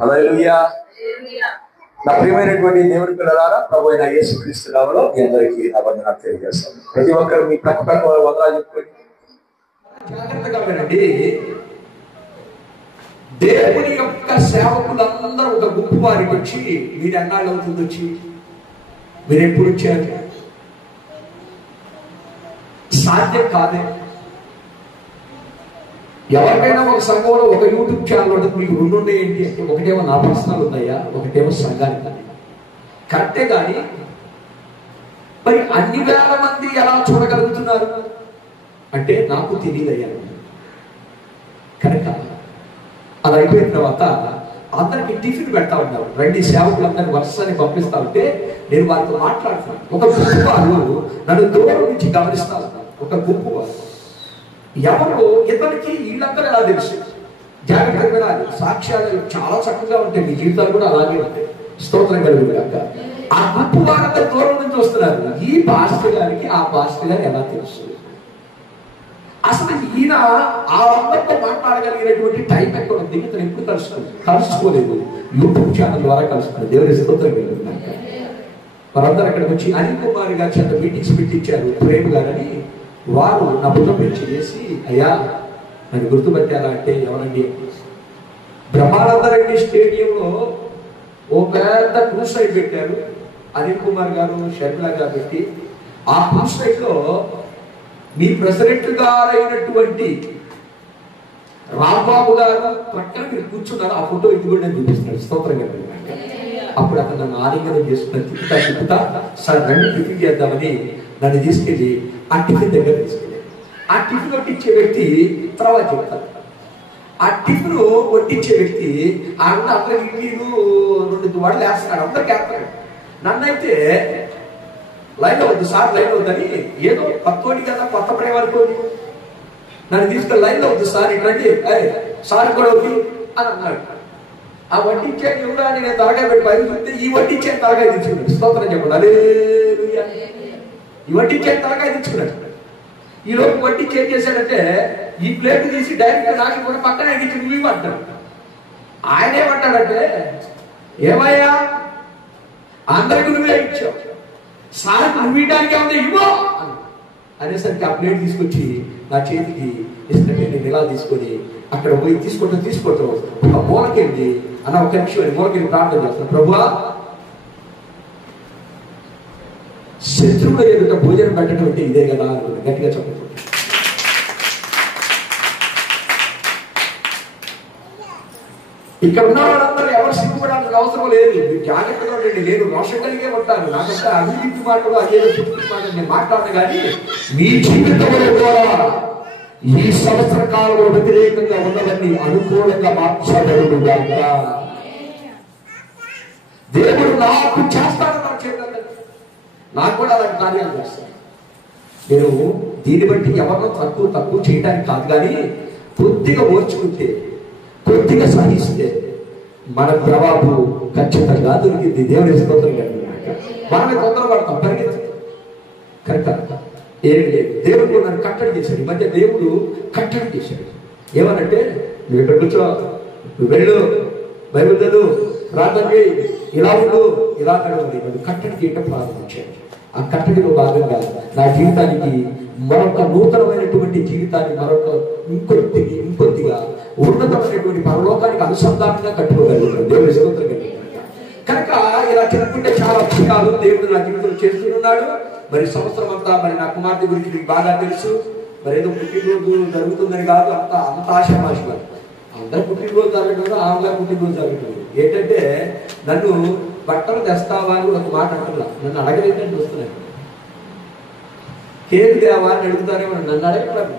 హల్లెలూయా. నా ప్రియమైనటువంటి దేవుని పిల్లలారా, ప్రభు అయిన యేసుక్రీస్తు నామములో మీ అందరికీ నా వందనాలు తెలియజేస్తాను. ప్రతి ఒక్కరు మీ ప్రక్క వందనాలు చెప్పుకోండి. జాగ్రత్తగా వినండి. దేవుని యొక్క సేవకులందరూ ఒక గుంపు వారికి వచ్చి, మీరు ఎన్నాళ్ళు అవుతుంది వచ్చి, మీరు ఎప్పుడు వచ్చారు? సాధ్యం కాదే. ఎవరికైనా ఒక సంఘంలో ఒక యూట్యూబ్ ఛానల్ ఉంటుంది, మీకు రెండు ఉన్నాయి ఏంటి అంటే, ఒకటేమో నా పర్సనల్ ఉన్నాయా, ఒకటేమో సంఘానికి. కరెక్టే. కానీ మరి అన్ని వేల మంది ఎలా చూడగలుగుతున్నారు అంటే నాకు తెలియదయ్యా. కనుక అది అయిపోయిన తర్వాత అందరికి టిఫిన్ పెడతా ఉన్నారు. రండి సేవకులందరినీ వర్షాన్ని పంపిస్తా ఉంటే నేను వారితో మాట్లాడుతున్నాను. ఒక గుంపు వారు నన్ను దూరం నుంచి గమనిస్తా ఉన్నారు. ఒక గుంపు వారు ఎవరు ఇతనికి వీళ్ళందరూ ఎలా తెలుసు? జాగ్రత్తగా వినాలి. సాక్ష్యాలు చాలా చక్కగా ఉంటాయి, మీ జీవితాలు కూడా అలాగే ఉంటాయి. స్తోత్రం కలుగుగాక. ఆ గుంపు వారంతా దూరం నుంచి వస్తున్నారు. ఈ పాస్టర్ గారికి ఆ పాస్టర్ గారు ఎలా తెలుసు? అసలు ఈయన ఆ అందరితో మాట్లాడగలిగినటువంటి టైం ఎక్కడ ఉంది? ఇతను ఎప్పుడు కలుసుకోలేదు. యూట్యూబ్ ఛానల్ ద్వారా కలుసుకున్నారు. దేవుని స్తోత్రం కలుగుగాక. వారందరూ అక్కడికి వచ్చి అనిల్ కుమార్ గారి చేత మీటింగ్స్ పెట్టించారు. ప్రేమ్ గారని వారు నా బుద్ధం పెంచి చేసి, అయ్యా నన్ను గుర్తుపట్టారా అంటే, ఎవరండి? బ్రహ్మానందరెడ్డి స్టేడియంలో ఓ పెద్ద క్రూసైడ్ పెట్టారు. అనిల్ కుమార్ గారు, షర్మిల గారు పెట్టి, ఆ క్రూసైడ్ లో మీ ప్రెసిడెంట్ గారు అయినటువంటి రాంబాబు గారు ప్రక్కన మీరు కూర్చున్నారు. ఆ ఫోటో ఇది కూడా నేను చూపిస్తున్నాడు. స్తోత్రం గారు. అప్పుడు అతను నన్ను ఆలింగనం చేసుకున్న తిప్పుతా సార్ రండి టిఫిన్ చేద్దామని నన్ను తీసుకెళ్ళి ఆ టిఫిన్ దగ్గర తీసుకెళ్ళి, ఆ టిఫిన్ వడ్డించే వ్యక్తి తర్వాత చెప్తారు. ఆ టిఫిన్ వడ్డించే వ్యక్తి అందరికి ఇడ్లీలు 2 వడలు వేస్తున్నాడు. అందరికి వేస్తాడు. నన్నైతే లైన్ వద్దు సార్, లైన్ వద్దని, ఏదో కొత్తోడి కదా, కొత్త ప్రేమ అనుకోని నన్ను తీసుకెళ్ళి లైన్లో వద్దు సార్, ఇట్లాంటి సార్ కూడా వద్దు అని అన్నాడు. ఆ వడ్డించే ఎవరా నేను తలకాయ పెట్టి పైన చూస్తే ఈ వడ్డించే తలకాయ తెచ్చుకున్నాడు. స్తోత్రం చెప్పండి. హల్లెలూయా. ఈ వడ్డించే తలకాయ తెచ్చుకున్నాడు. ఈ లోపు వడ్డించి ఏం చేశాడంటే, ఈ ప్లేట్ తీసి డైరెక్ట్ నాకు కూడా పక్కన అడిగించి నువ్వు ఇవ్వంటాడు. ఆయన ఏమంటాడంటే, ఏమయ్యా అందరికి నువ్వే ఇచ్చావు, సార్ నువ్వు ఇవ్వడానికి ఏమన్నా ఇవ్వు అనేసరికి ఆ ప్లేట్ తీసుకొచ్చి నా చేతికి ఇస్తే నేను ఇలా తీసుకొని అక్కడ పోయి తీసుకోవటం ఒక మూలకెళ్ళి అన్న ఒక నిమిషం అని మూలకెళ్ళి ప్రార్థన చేస్తాను. ప్రభువా, శత్రువుల ఎదుట భోజనం పెట్టడం అంటే ఇదే కదా అని గట్టిగా చెప్పండి. ఇక్కడ ఉన్న వాళ్ళందరూ ఎవరు సిగ్గుపడాల్సిన అవసరం లేదు. మీరు జాగ్రత్తగా ఉండండి. నేను రోషం కలిగే ఉంటాను. నాకంటే అభివృద్ధి మాటలు అదేదో పుట్టిన మాటలు నేను మాట్లాడను. కానీ మీ జీవితంలో కూడా ఈ సంవత్సర కాలంలో వ్యతిరేకంగా ఉన్నవన్నీ అనుకూలంగా మార్చబడును గాక. దేవుడు నాకు చేస్తాడు, నాకు చేయగలడు. నాకు కూడా అలాంటి కార్యాలు చేస్తాను. నేను దీన్ని బట్టి ఎవరినో తక్కువ చేయడానికి కాదు, కానీ కొద్దిగా ఓర్చుకుంటే, కొద్దిగా సహిస్తే మన జవాబు ఖచ్చితంగా దొరికింది. దేవుని స్తోత్రం కలిగినాక మనమే తొందరపడతాం, పరిగెత్తాం. కనుక ఏమి లేదు. దేవుడు నన్ను కట్టడి చేశాడు. ఈ మధ్య దేవుడు కట్టడి చేశాడు. ఏమనంటే, నువ్వు ఇక్కడ కూర్చో, నువ్వు వెళ్ళు, బైబిల్ చదువు, ప్రార్థన చేయి, ఇలా ఉండు, ఇలా నడవాలి. నన్ను కట్టడి చేయడం ప్రారంభించాడు. ఆ కట్టడిలో భాగంగా నా జీవితానికి మరొక నూతనమైనటువంటి జీవితాన్ని ఇంకొద్దిగా ఉన్నతమైనటువంటి పరలోకానికి అనుసంధానంగా కట్టుకోగలుగుతాడు. దేవుని స్తోత్రం కలిగినాక. కనుక ఇలా చెప్పుకుంటే చాలా విషయాలు దేవుడు నా జీవితంలో చేస్తున్నాడు. మరి సంవత్సరం అంతా మరి నా కుమార్తె గురించి మీకు బాగా తెలుసు. మరి ఏదో పుట్టినరోజు జరుగుతుందని కాదు, అంత ఆశామాష కాదు. అందరు పుట్టినరోజు జరగడం, ఆమె పుట్టినరోజు జరగడం ఏంటంటే, నన్ను బట్టలు తెస్తావా అని ఒక మాట అంటున్నా. నన్ను అడగలేదంటే వస్తున్నాను. కేక్ దేవా అని అడుగుతారేమో, నన్ను అడగట్లేదు.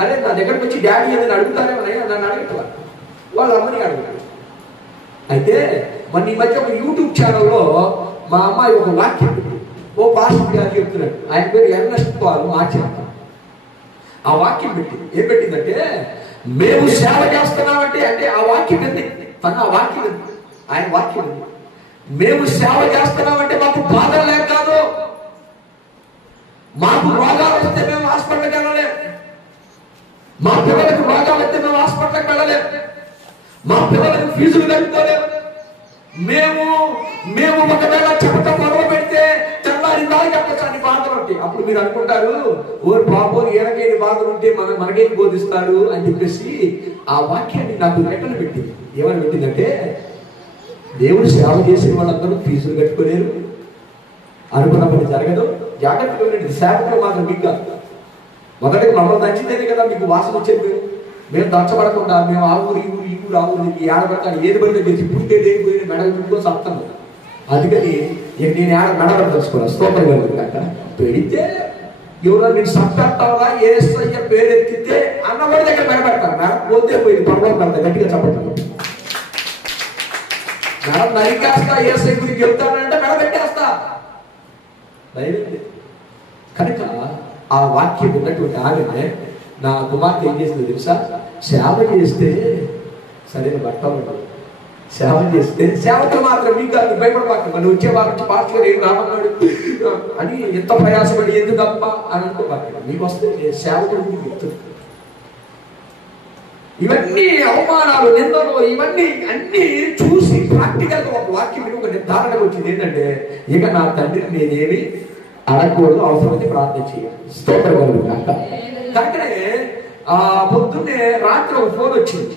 అదే నా దగ్గరకు వచ్చి డాడీ ఏదైనా అడుగుతారేమో, నన్ను అడగట్లేదు. వాళ్ళ అమ్మని అడుగుతారు. అయితే మన ఈ మధ్య ఒక యూట్యూబ్ ఛానల్లో మా అమ్మాయి ఒక వాక్యం ఓ పాస్టర్ గారు చెప్తున్నాడు. ఆయన పేరు ఎర్నెస్ట్ పాల్ మార్చారు. ఆ వాక్యం పెట్టింది. ఏం పెట్టిందంటే, మేము సేవ చేస్తున్నామంటే అంటే ఆ వాక్యం ఉంది. తన ఆ వాక్యం ఉంది. ఆయన వాక్యం ఉంది. మేము సేవ చేస్తున్నామంటే మాకు బాధలు లేక కాదు, మాకు రోగాలు వస్తే మేము హాస్పిటల్కి వెళ్ళలేము, మా పిల్లలకు బాగా అయితే మేము హాస్పిటల్కి వెళ్ళలేము, మా పిల్లలకు ఫీజులు కట్టుకోలేము. మేము ఒకవేళ చెప్పటం మొదలు పెడితే తెల్లారి దానికి అన్ని బాధలు ఉంటాయి. అప్పుడు మీరు అనుకుంటారు, ఓరు బాబో ఈయనకేని బాధలు ఉంటే మనకేం బోధిస్తాడు అని చెప్పేసి ఆ వాక్యాన్ని నాకు రెక్కలు పెట్టింది. ఏమని పెట్టిందంటే, దేవుడు సేవ చేసిన వాళ్ళందరూ ఫీజులు కట్టుకోలేరు, అనుకున్న పని జరగదు. జాగ్రత్తగా ఉండండి, సేవకులు మాత్రం మీకు కాదు. మొదటికి మమ్మల్ని నచ్చితేనే కదా మీకు వాసన వచ్చేది. మేము దచ్చబడకుండా మేము ఆ ఊరు ఈ ఊరు ఆ ఊరు ఏడబడతాను, ఏది పడితే తెచ్చి పుట్టే లేకపోయిన మెడలు చుట్టుకొని వస్తాను. అందుకని నేను మెడబడదలుచుకున్నాను. స్తోత్రం కలుగుతాక పెడితే ఎవరో నేను సప్తావా ఏసయ్య పేరెత్తితే అన్నవాడి దగ్గర మెడబెడతాను. మెడ పోతే పోయింది, పర్వం పెడతా, గట్టిగా చెప్పండి. మెడ నరికేస్తా, ఏసై గురించి చెప్తానంటే మెడ పెట్టేస్తా. కనుక ఆ వాక్యం ఉన్నటువంటి ఆమె నా కుమార్తె ఏం చేసిందో తెలుసా? సేవ చేస్తే సరైన బట్టలు ఉండవు. సేవ చేస్తే సేవతో మాత్రం మీకు కాదు, భయపడబాక. మళ్ళీ వచ్చే వారికి పార్టీలో ఏం రామన్నాడు అని ఎంత ప్రయాసపడి ఎందుకప్ప అని అనుకోబాక. మీకు వస్తే సేవకుడు మీకు చెప్తుంది. ఇవన్నీ అవమానాలు, నిందలు, ఇవన్నీ అన్ని చూసి ప్రాక్టికల్ గా ఒక వాక్యం ఒక నిర్ధారణకు వచ్చింది ఏంటంటే, ఇక నా తండ్రిని నేనేమి అడగకూడదు, అవసరమైతే ప్రార్థన చేయాలి. స్తోత్రం కలుగుతాక. కనుకనే పొద్దున్నే రాత్రి ఒక ఫోన్ వచ్చింది.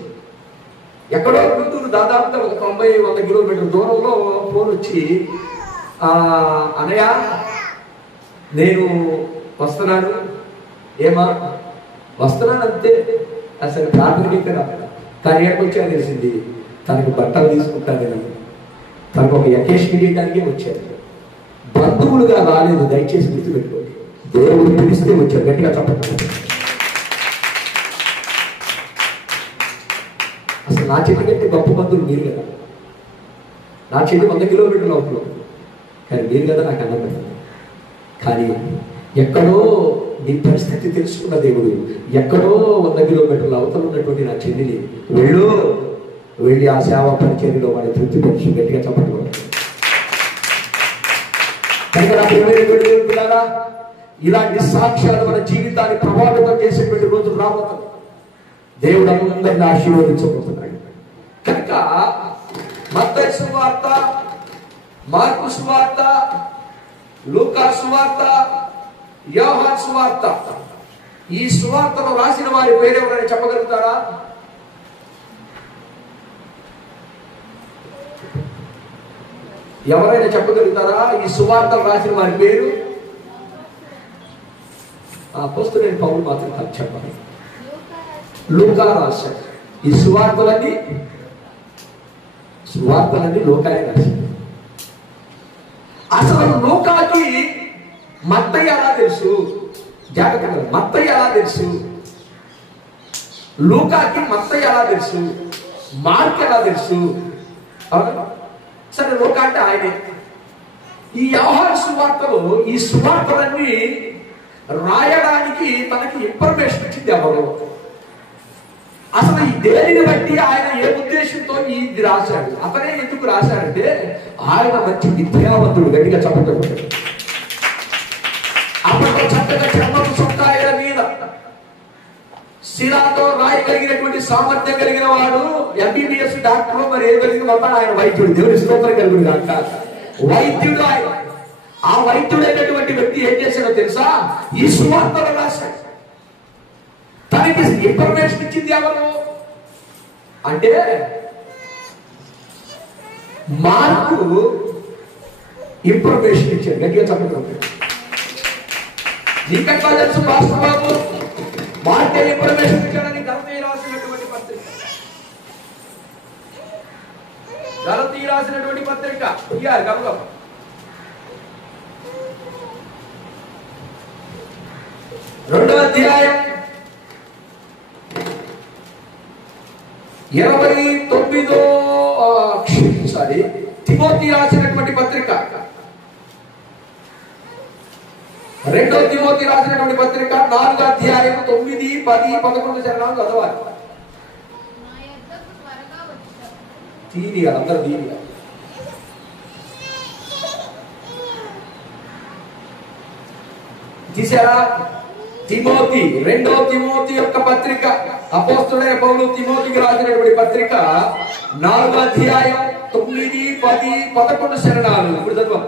ఎక్కడో గుంటూరు దాదాపుగా ఒక 90-100 కిలోమీటర్ల దూరంలో ఫోన్ వచ్చి, అనయ్య నేను వస్తున్నాను. ఏమా? వస్తున్నాను అంతే, అసలు ప్రార్థనకి కదా. కానీ ఎక్కడికి వచ్చా తెలిసింది, తనకు బట్టలు తీసుకుంటాను, తనకు ఒక అకేషన్ చేయడానికే వచ్చాను. బంధువులుగా రాలేదు, దయచేసి గుర్తుపెట్టుకోండి. దేవుడు పిలిస్తే వచ్చారు. గట్టిగా చెప్పండి. అసలు నా చెట్టు కంటే గొప్ప బంధువులు మీరు కదా. నా చెట్టు 100 కిలోమీటర్లు అవుతుంది, కానీ మీరు కదా నాకు అన్నం పెట్టారు. కానీ ఎక్కడో నీ పరిస్థితి తెలుసుకున్న దేవుడు ఎక్కడో 100 కిలోమీటర్ల అవతల ఉన్నటువంటి నా చెల్లిని వెళ్ళి ఆ సేవా పరిచర్యలో వాడి తృప్తి పరిచి గట్టిగా చెప్పండి. ఇలాంటి సాక్ష్యాలు మన జీవితాన్ని ప్రభావితం చేసేటువంటి రోజులు రాబోతుంది. దేవుడు అందరిని ఆశీర్వదించబోతున్నాడు. కనుక మత్తయి సువార్త, మార్కు సువార్త, లూకా సువార్త, యోహాను సువార్త, ఈ సువార్తను రాసిన వారి పేరు ఎవరైనా చెప్పగలుగుతారా? ఎవరైనా చెప్పగలుగుతారా ఈ సువార్తలు రాసిన వారి పేరు? అపోస్తలుడైన పౌలు మాత్రం చెప్పాలి. లూకా రాశాడు. ఈ సువార్తలన్నీ లూకాయే రాశాడు. అసలు లూకాకి మత్తయి ఎలా తెలుసు? జాగ్రత్తగా, మత్తయి ఎలా తెలుసు? లూకాకి మత్తయి ఎలా తెలుసు? మార్క్ ఎలా తెలుసు? సరే, లూకా అంటే ఆయనే. ఈ యోహాను సువార్తలు, ఈ సువార్తలన్నీ రాయడానికి తనకి ఇన్ఫర్మేషన్ ఇచ్చింది ఎవరు? అసలు ఈ దేనిని బట్టి ఆయన ఏ ఉద్దేశంతో ఇది రాశాడు? అతనే ఎందుకు రాశాడంటే ఆయన మంచి విద్యావంతుడు. గట్టిగా చెప్పడం. అప్పట్లో చక్కగా చర్మపు సొక్కాయల మీద శిలాతో రాయగలిగినటువంటి సామర్థ్యం కలిగిన వాడు ఎంబీబీఎస్ డాక్టర్, మరి ఏం కలిగిన వాడు ఆయన వైద్యుడు. దేవుని స్తోత్రం కలుగుడు కాక. వైద్యుడు ఆయన. ఆ వైద్యుడైనటువంటి వ్యక్తి ఏం చేశాడో తెలుసా? ఈ సువార్తలు రాశాడు. తనకి ఇన్ఫర్మేషన్ ఇచ్చింది ఎవరు అంటే మార్కు ఇన్ఫర్మేషన్ ఇచ్చాడు. గట్టిగా చెప్పండి. నీకంటా తెలుసు పాస్టర్ బాబు, మార్కే ఇన్ఫర్మేషన్ ఇచ్చాడని గలతీ రాసినటువంటి పత్రిక. గలతీ రాసినటువంటి పత్రిక గమనం 2వ అధ్యాయం 29వ తిమోతి రాసినటువంటి పత్రిక, 2వ తిమోతి రాసినటువంటి పత్రిక 4వ అధ్యాయం 9, 10, 11 చరణాలు చదవాలి. అందరూ తీరిగా తీసారా? తిమోతి, 2వ తిమోతి యొక్క పత్రిక, అపోస్తలుడైన పౌలు తిమోతికి రాసినటువంటి పత్రిక 4వ అధ్యాయం 9, 10, 11 శరణాలు. ఇప్పుడు చదువు.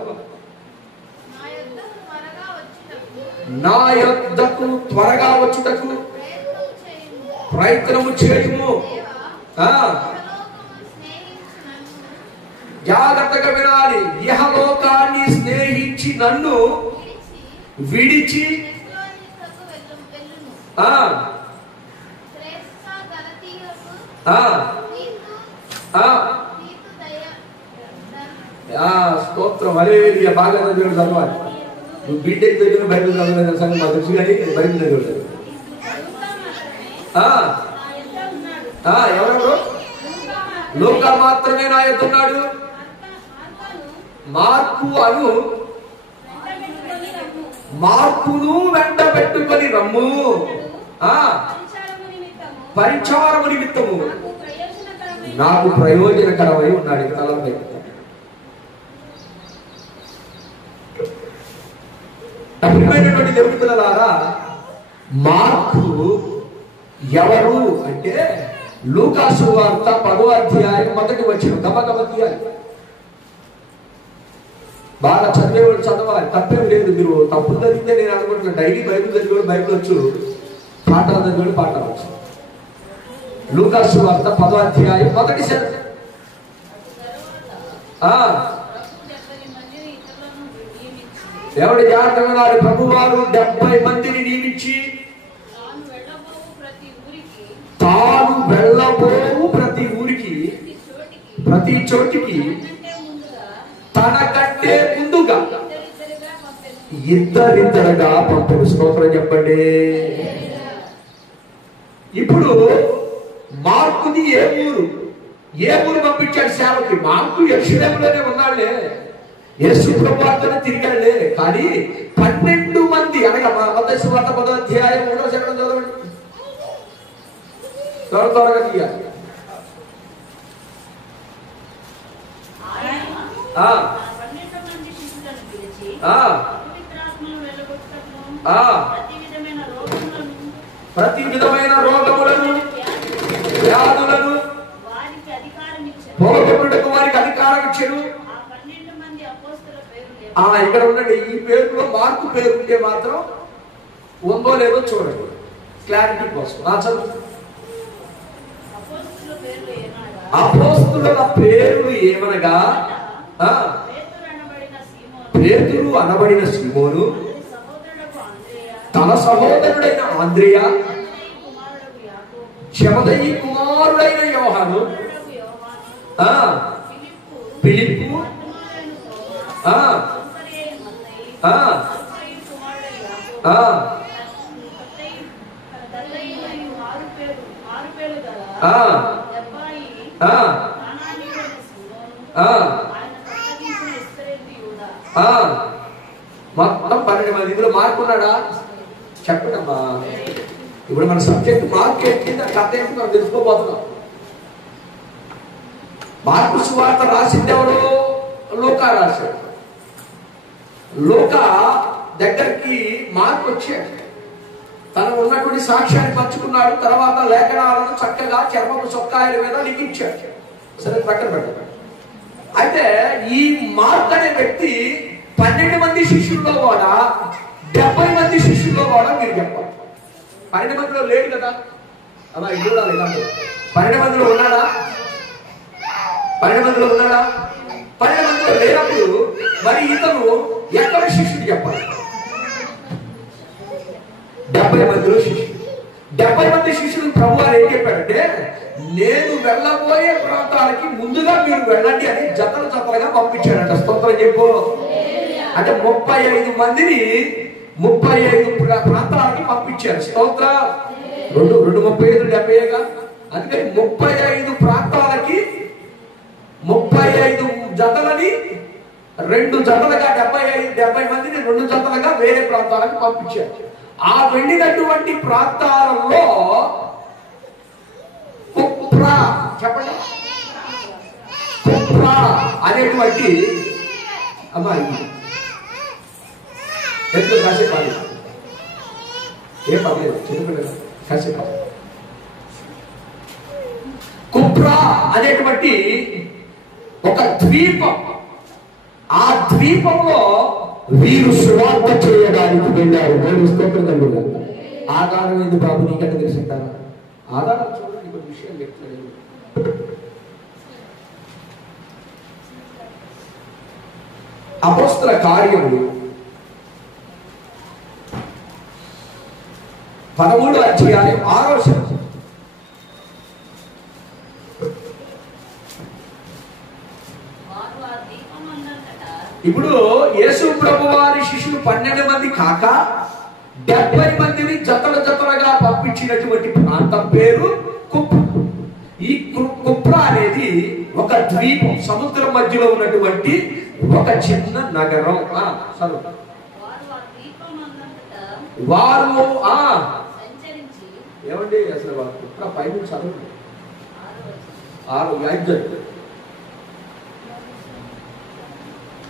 నా యొద్దకు త్వరగా వచ్చుటకు ప్రయత్నము చేయుము. జాగ్రత్తగా వినాలి. ఇహలోకాన్ని స్నేహించి నన్ను విడిచి స్తోత్రం. హల్లెలూయా. బాగా చదవాలి. నువ్వు బీటెక్ దగ్గర బైబిల్ చదవలేదు సంగతి మాకు తెలుసు, కానీ బైబిల్ చదవలేదు. ఎవరెవరు? లూకా మాత్రమే నా యొద్ద ఉన్నాడు. మార్కును వెంట పెట్టుకొని రమ్ము, పరిచారము నిమిత్తము నాకు ప్రయోజనకరమై ఉన్నాడు. ప్రియమైనటువంటి దేవుని పిల్లలారా, మార్కు ఎవరు అంటే లూకా సువార్త 10వ అధ్యాయం 1వ వచనం. గబగబ తీయాలి. బాగా చదివేవాడు చదవాలి, తప్పేం లేదు. మీరు తప్పులు చదివితే నేను అనుకుంటున్నాను, డైలీ బైబిల్ చదివేవాడు బైబిల్ వచ్చు, పాఠాలు చదివాడు పాఠాలు వచ్చు. లూకా సువార్త 10వ అధ్యాయం 1వ వచనం. ఎవడి జాగ్రత్తగా వారి ప్రభువారు 70 మందిని నియమించి తాను వెళ్ళబోవు ప్రతి ఊరికి, ప్రతి చోటికి తనకంటే ముందుగా ఇద్దరిద్దరుగా పంపిణీ. స్తోత్రం చెప్పండి. ఇప్పుడు మార్కుని ఏ ఊరు పంపించాడు సేవకి? మార్కు యెరూషలేములోనే ఉన్నాడులే, యేసు ప్రభువుతోనే తిరిగాడులే. కానీ 12 మంది అనగా మత్తయి సువార్త 10వ అధ్యాయం 3వ వచనం చదవండి. త్వరగా తీయాలి. ప్రతి విధమైన రోగములను వ్యాధులను పోగొట్టుటకు వారికి అధికారం ఇచ్చారు. ఇక్కడ ఉండండి. ఈ పేరులో మార్కు పేరు ఉంటే మాత్రం ఉందో లేదో చూడండి, క్లారిటీ కోసం. అపోస్తలుల పేర్లు ఏమనగా పేతురు అనబడిన సీమోను, తన సహోదరుడైన ఆంద్రెయ, జెబెదయి కుమారుడైన యోహాను, ఫిలిప్పు, మొత్తం 12 మంది. ఇందులో మార్కు ఉన్నాడా? చెప్పడమ్మా. ఇప్పుడు మన సబ్జెక్ట్ మార్క్ ఎక్కింది, కథ ఏంటి మనం తెలుసుకోబోతున్నాం. మార్కు సువార్త రాసింది ఎవరు? లూకా రాశాడు. లూకా దగ్గరికి మార్కు వచ్చాడు, తను ఉన్నటువంటి సాక్ష్యాన్ని పంచుకున్నాడు. తర్వాత లేఖనాలను చక్కగా చర్మపు చొక్కాయల మీద లిఖించాడు. సరే, ప్రక్కన పెట్టాడు. అయితే ఈ మార్క్ అనే వ్యక్తి 12 మంది శిష్యుల్లో కూడా 70 మంది శిష్యుల్లో కూడా మీరు చెప్పాలి. 12 మందిలో లేడు కదా అలా ఇది కూడా లేదా? 12 మందిలో ఉన్నాడా? 12 మందిలో ఉన్నాడా? 12 మందిలో లేనప్పుడు మరి ఇతను ఎక్కడ శిష్యుడు చెప్పాలి? 70 మందిలో శిష్యుడు. 70 మంది శిష్యులు ప్రభు వారు ఏం చెప్పాడంటే, నేను వెళ్ళబోయే ప్రాంతాలకి ముందుగా మీరు వెళ్ళండి అని జతలుగా పంపించాడంట. స్తోత్రం చెప్పు. అంటే 35 మందిని 35 ప్రాంతాలకి పంపించారు. స్తోత్రం. 2 35 70గా. అందుకని 35 ప్రాంతాలకి 35 జతలని 2 జతలుగా 70 మందిని 2 జతలుగా వేరే ప్రాంతాలకు పంపించారు. ఆ వెళ్ళినటువంటి ప్రాంతాలలో కుప్రా, చెప్పండి, కుప్రా అనేటువంటి అమ్మాయి ఎంతో కాసేపాలి ఏ పర్లేదు, చిన్నపిల్లలు కాసేపు. కుప్రా అనేటువంటి ఒక ద్వీపం, ఆ ద్వీపంలో వీరు సువార్త చేయడానికి వెళ్ళారు. నేను స్తోత్రం కలుగుతాను. ఆధారం ఏంది బాబు నీకంటే తెలిసింటారా? ఆధారం చూడండి, కొన్ని విషయాలు చెప్తాడు. అపోస్తల కార్యములు 13వ అధ్యాయం 6వ వచనం. ఇప్పుడు యేసు ప్రభు వారి శిష్యులు 12 మంది కాక 70 మందిని జతల జతలుగా పంపించినటువంటి ప్రాంతం పేరు కుప్ర. ఈ కుప్ర అనేది ఒక ద్వీపం, సముద్రం మధ్యలో ఉన్నటువంటి ఒక చిన్న నగరం. వారు ఏమండి అసలు కుప్ర పై నుంచి చదువు 6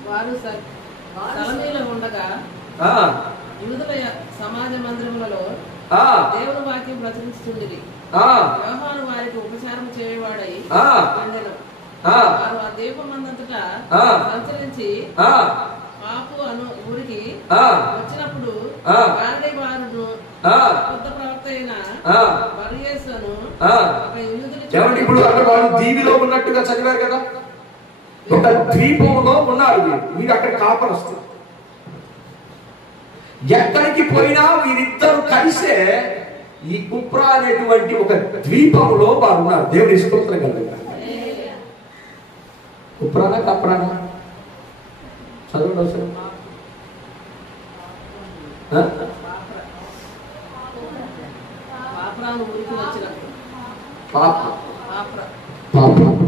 వారు సలమీలో ఉండగా యూదుల సమాజ మందిరములలో దేవుని వాక్యం ప్రచురిస్తుండేది. యోహాను వారికి ఉపచారం చేయవాడై ఉండెను. వారు ఆ ద్వీపమందంతటా సంచరించి పాపు అను ఊరికి వచ్చినప్పుడు గాలివారును కొత్త ప్రవక్త అయిన బర్యేసును ఒక యూదుని ఇప్పుడు అక్కడ వాళ్ళు దీవిలో ఉన్నట్టుగా చదివారు కదా, ఒక ద్వీపంలో ఉన్నారు వీరు. అక్కడ కాపరస్తారు. ఎక్కడికి పోయినా వీరిద్దరు కలిసే ఈ కుప్ర అనేటువంటి ఒక ద్వీపంలో వారు ఉన్నారు. దేవుని స్తోత్రం కలుగుతారు. కుప్రానా కప్రానా చదవండి అవసరం.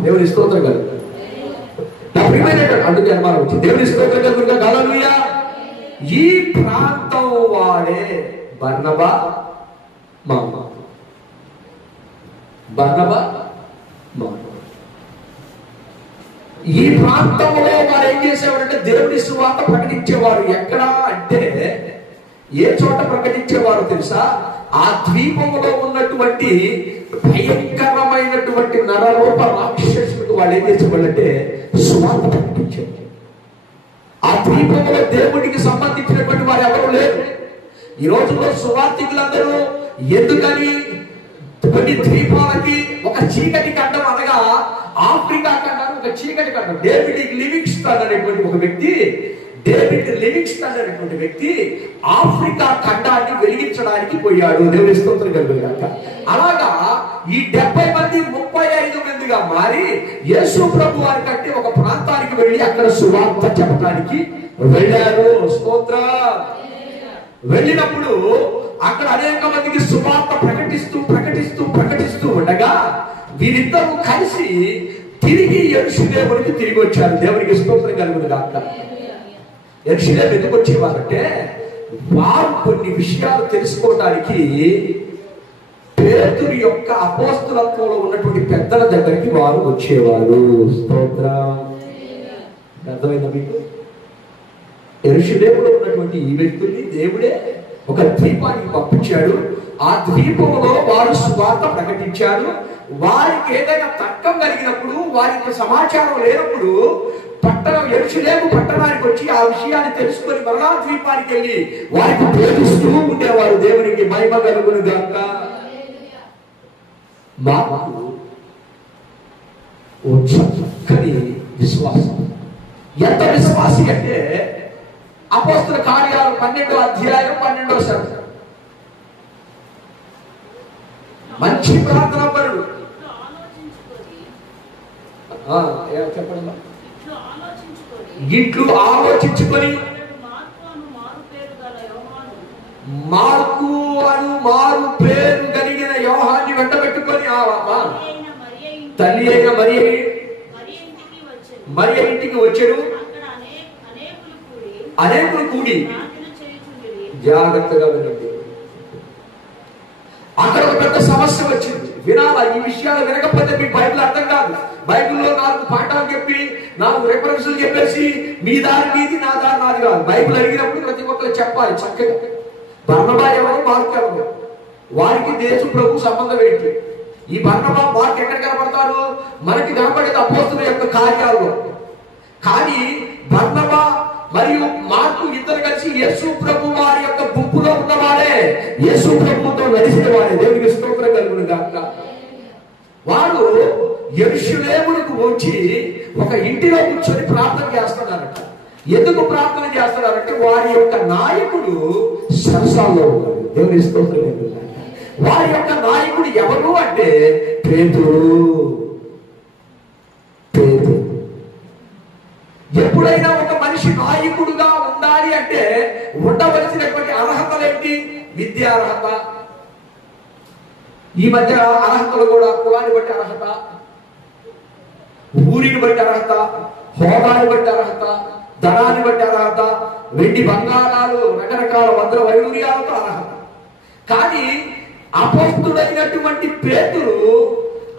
దేవుని స్తోత్రం కలుగుతారు. అందుకే అనుమానం వచ్చింది. దేవుని స్తోత్రం కలుగుగా హల్లెలూయా. ఈ ప్రాంతం వాడే బర్నబా మామ. బర్నబా మామ. ఈ ప్రాంతంలో వారు ఏం చేసేవారంటే దేవుని సువార్త ప్రకటించేవారు. ఎక్కడ అంటే ఏ చోట ప్రకటించేవారు తెలుసా? ఆ ద్వీపంలో ఉన్నటువంటి భయంకరమైనటువంటి నరరూప రాక్షసులకు వాళ్ళు ఏం చేసేవాళ్ళంటే సువార్త ప్రకటించారు. ఆ ద్వీపంలో దేవుడికి సంబంధించినటువంటి వారు ఎవరు లేరు. ఈ రోజుల్లో సువార్తికులందరూ ఎందుకని కొన్ని ద్వీపాలకి ఒక చీకటి ఖండం అనగా ఆఫ్రికా ఖండాన్ని ఒక చీకటి ఖండం. డేవిడ్ లివింగ్స్టన్ అనేటువంటి ఒక వ్యక్తి, ఆఫ్రికా ఖండాన్ని వెలిగించడానికి పోయాడు. దేవుని స్తోత్రం కలుగుగాక. అలాగా ఈ 70 మంది 35 మందిగా మారి యేసు ప్రభు వారి కంటే ఒక ప్రాంతానికి వెళ్ళి అక్కడ సువార్త చెప్పడానికి వెళ్ళారు. స్తోత్రం. వెళ్ళినప్పుడు అక్కడ అనేక మందికి సువార్త ప్రకటిస్తూ ఉండగా వీరిద్దరూ కలిసి తిరిగి యెరూషలేముకి తిరిగి వచ్చారు. దేవునికి స్తోత్రం కలుగుగాక. యెరూషలేము ఎందుకు వచ్చేవారంటే వారు కొన్ని విషయాలు తెలుసుకోవడానికి పేతురు యొక్క అపోస్తలత్వంలో ఉన్నటువంటి పెద్దల దగ్గరికి వారు వచ్చేవారు. స్తోత్రం. అర్థమైందా మీకు? యెరూషలేములో ఉన్నటువంటి ఈ వ్యక్తుల్ని దేవుడే ఒక ద్వీపానికి పంపించాడు. ఆ ద్వీపంలో వారు సువార్త ప్రకటించారు. వారికి ఏదైనా తర్కం కలిగినప్పుడు, వారికి సమాచారం లేనప్పుడు యెరూషలేము పట్టణానికి వచ్చి ఆ విషయాన్ని తెలుసుకొని మరలా ద్వీపానికి వెళ్ళి వారికి బోధిస్తూ ఉండేవారు. దేవునికి మహిమ కలుగును గాక. మాకు చక్కని విశ్వాసం. ఎంత విశ్వాసి అంటే అపోస్తల కార్యాలు 12వ అధ్యాయం 12వ వచనం. మంచి ప్రార్థన పరుడు. చెప్పండి. ఇట్లు ఆలోచించుకొని మార్కు అను మారు పేరు కలిగిన యోహాన్ని వెంటబెట్టుకొని తల్లి అయిన మరియ ఇంటికి వచ్చాడు. అనేకులు కూడి జాగ్రత్తగా వినండి. అక్కడ ఒక పెద్ద సమస్య వచ్చింది. వినాలా? ఈ విషయాలు వినకపోతే మీకు బైబిల్ అర్థం కాదు. బైబిల్లో 4 పాఠాలు చెప్పి 4 రెఫరెన్సులు చెప్పేసి మీ దారి మీది, నా దారి నాది కాదు. బైబిల్ అడిగినప్పుడు ప్రతి ఒక్కరు చెప్పాలి చక్కగా. బర్నబా ఎవరు, మార్కు ఎవరు? వారికి యేసు ప్రభు సంబంధం ఏంటి? ఈ బర్నబా మార్కు ఎక్కడ కనబడతారు? మనకి కనబడేది అపోస్తుల యొక్క కార్యాల్లో. కానీ బర్నబా మరియు మార్కు ఇద్దరు కలిసి యేసు ప్రభు వారి యొక్క గుంపులో ఉన్నవాడే, యేసు ప్రభుతో నడిచిన వాడే. దేవునికి స్తోత్రం కలుగును గాక. వాడు యెరూషలేమునకు వచ్చి ఒక ఇంటిలో కూర్చొని ప్రార్థన చేస్తున్నారట. ఎందుకు ప్రార్థన చేస్తున్నారంటే వారి యొక్క నాయకుడు సరసాల్లో ఉన్నాడు. దేవుని స్తోత్రం కలుగును గాక. వారి యొక్క నాయకుడు ఎవరు అంటే పేతురు. ఎప్పుడైనా ఒక మనిషి నాయకుడుగా ఉండాలి అంటే ఉండవలసినటువంటి అర్హతలేంటి? విద్యా అర్హత. ఈ మధ్య అర్హతలు కూడా కులాన్ని బట్టి అర్హత, ఊరిని బట్టి అర్హత, హోదాని బట్టి అర్హత, ధనాన్ని బట్టి అర్హత, వెండి బంగారాలు రకరకాల వజ్ర వైడూర్యాలతో అర్హత. కానీ అపోస్తుడైనటువంటి పేతురు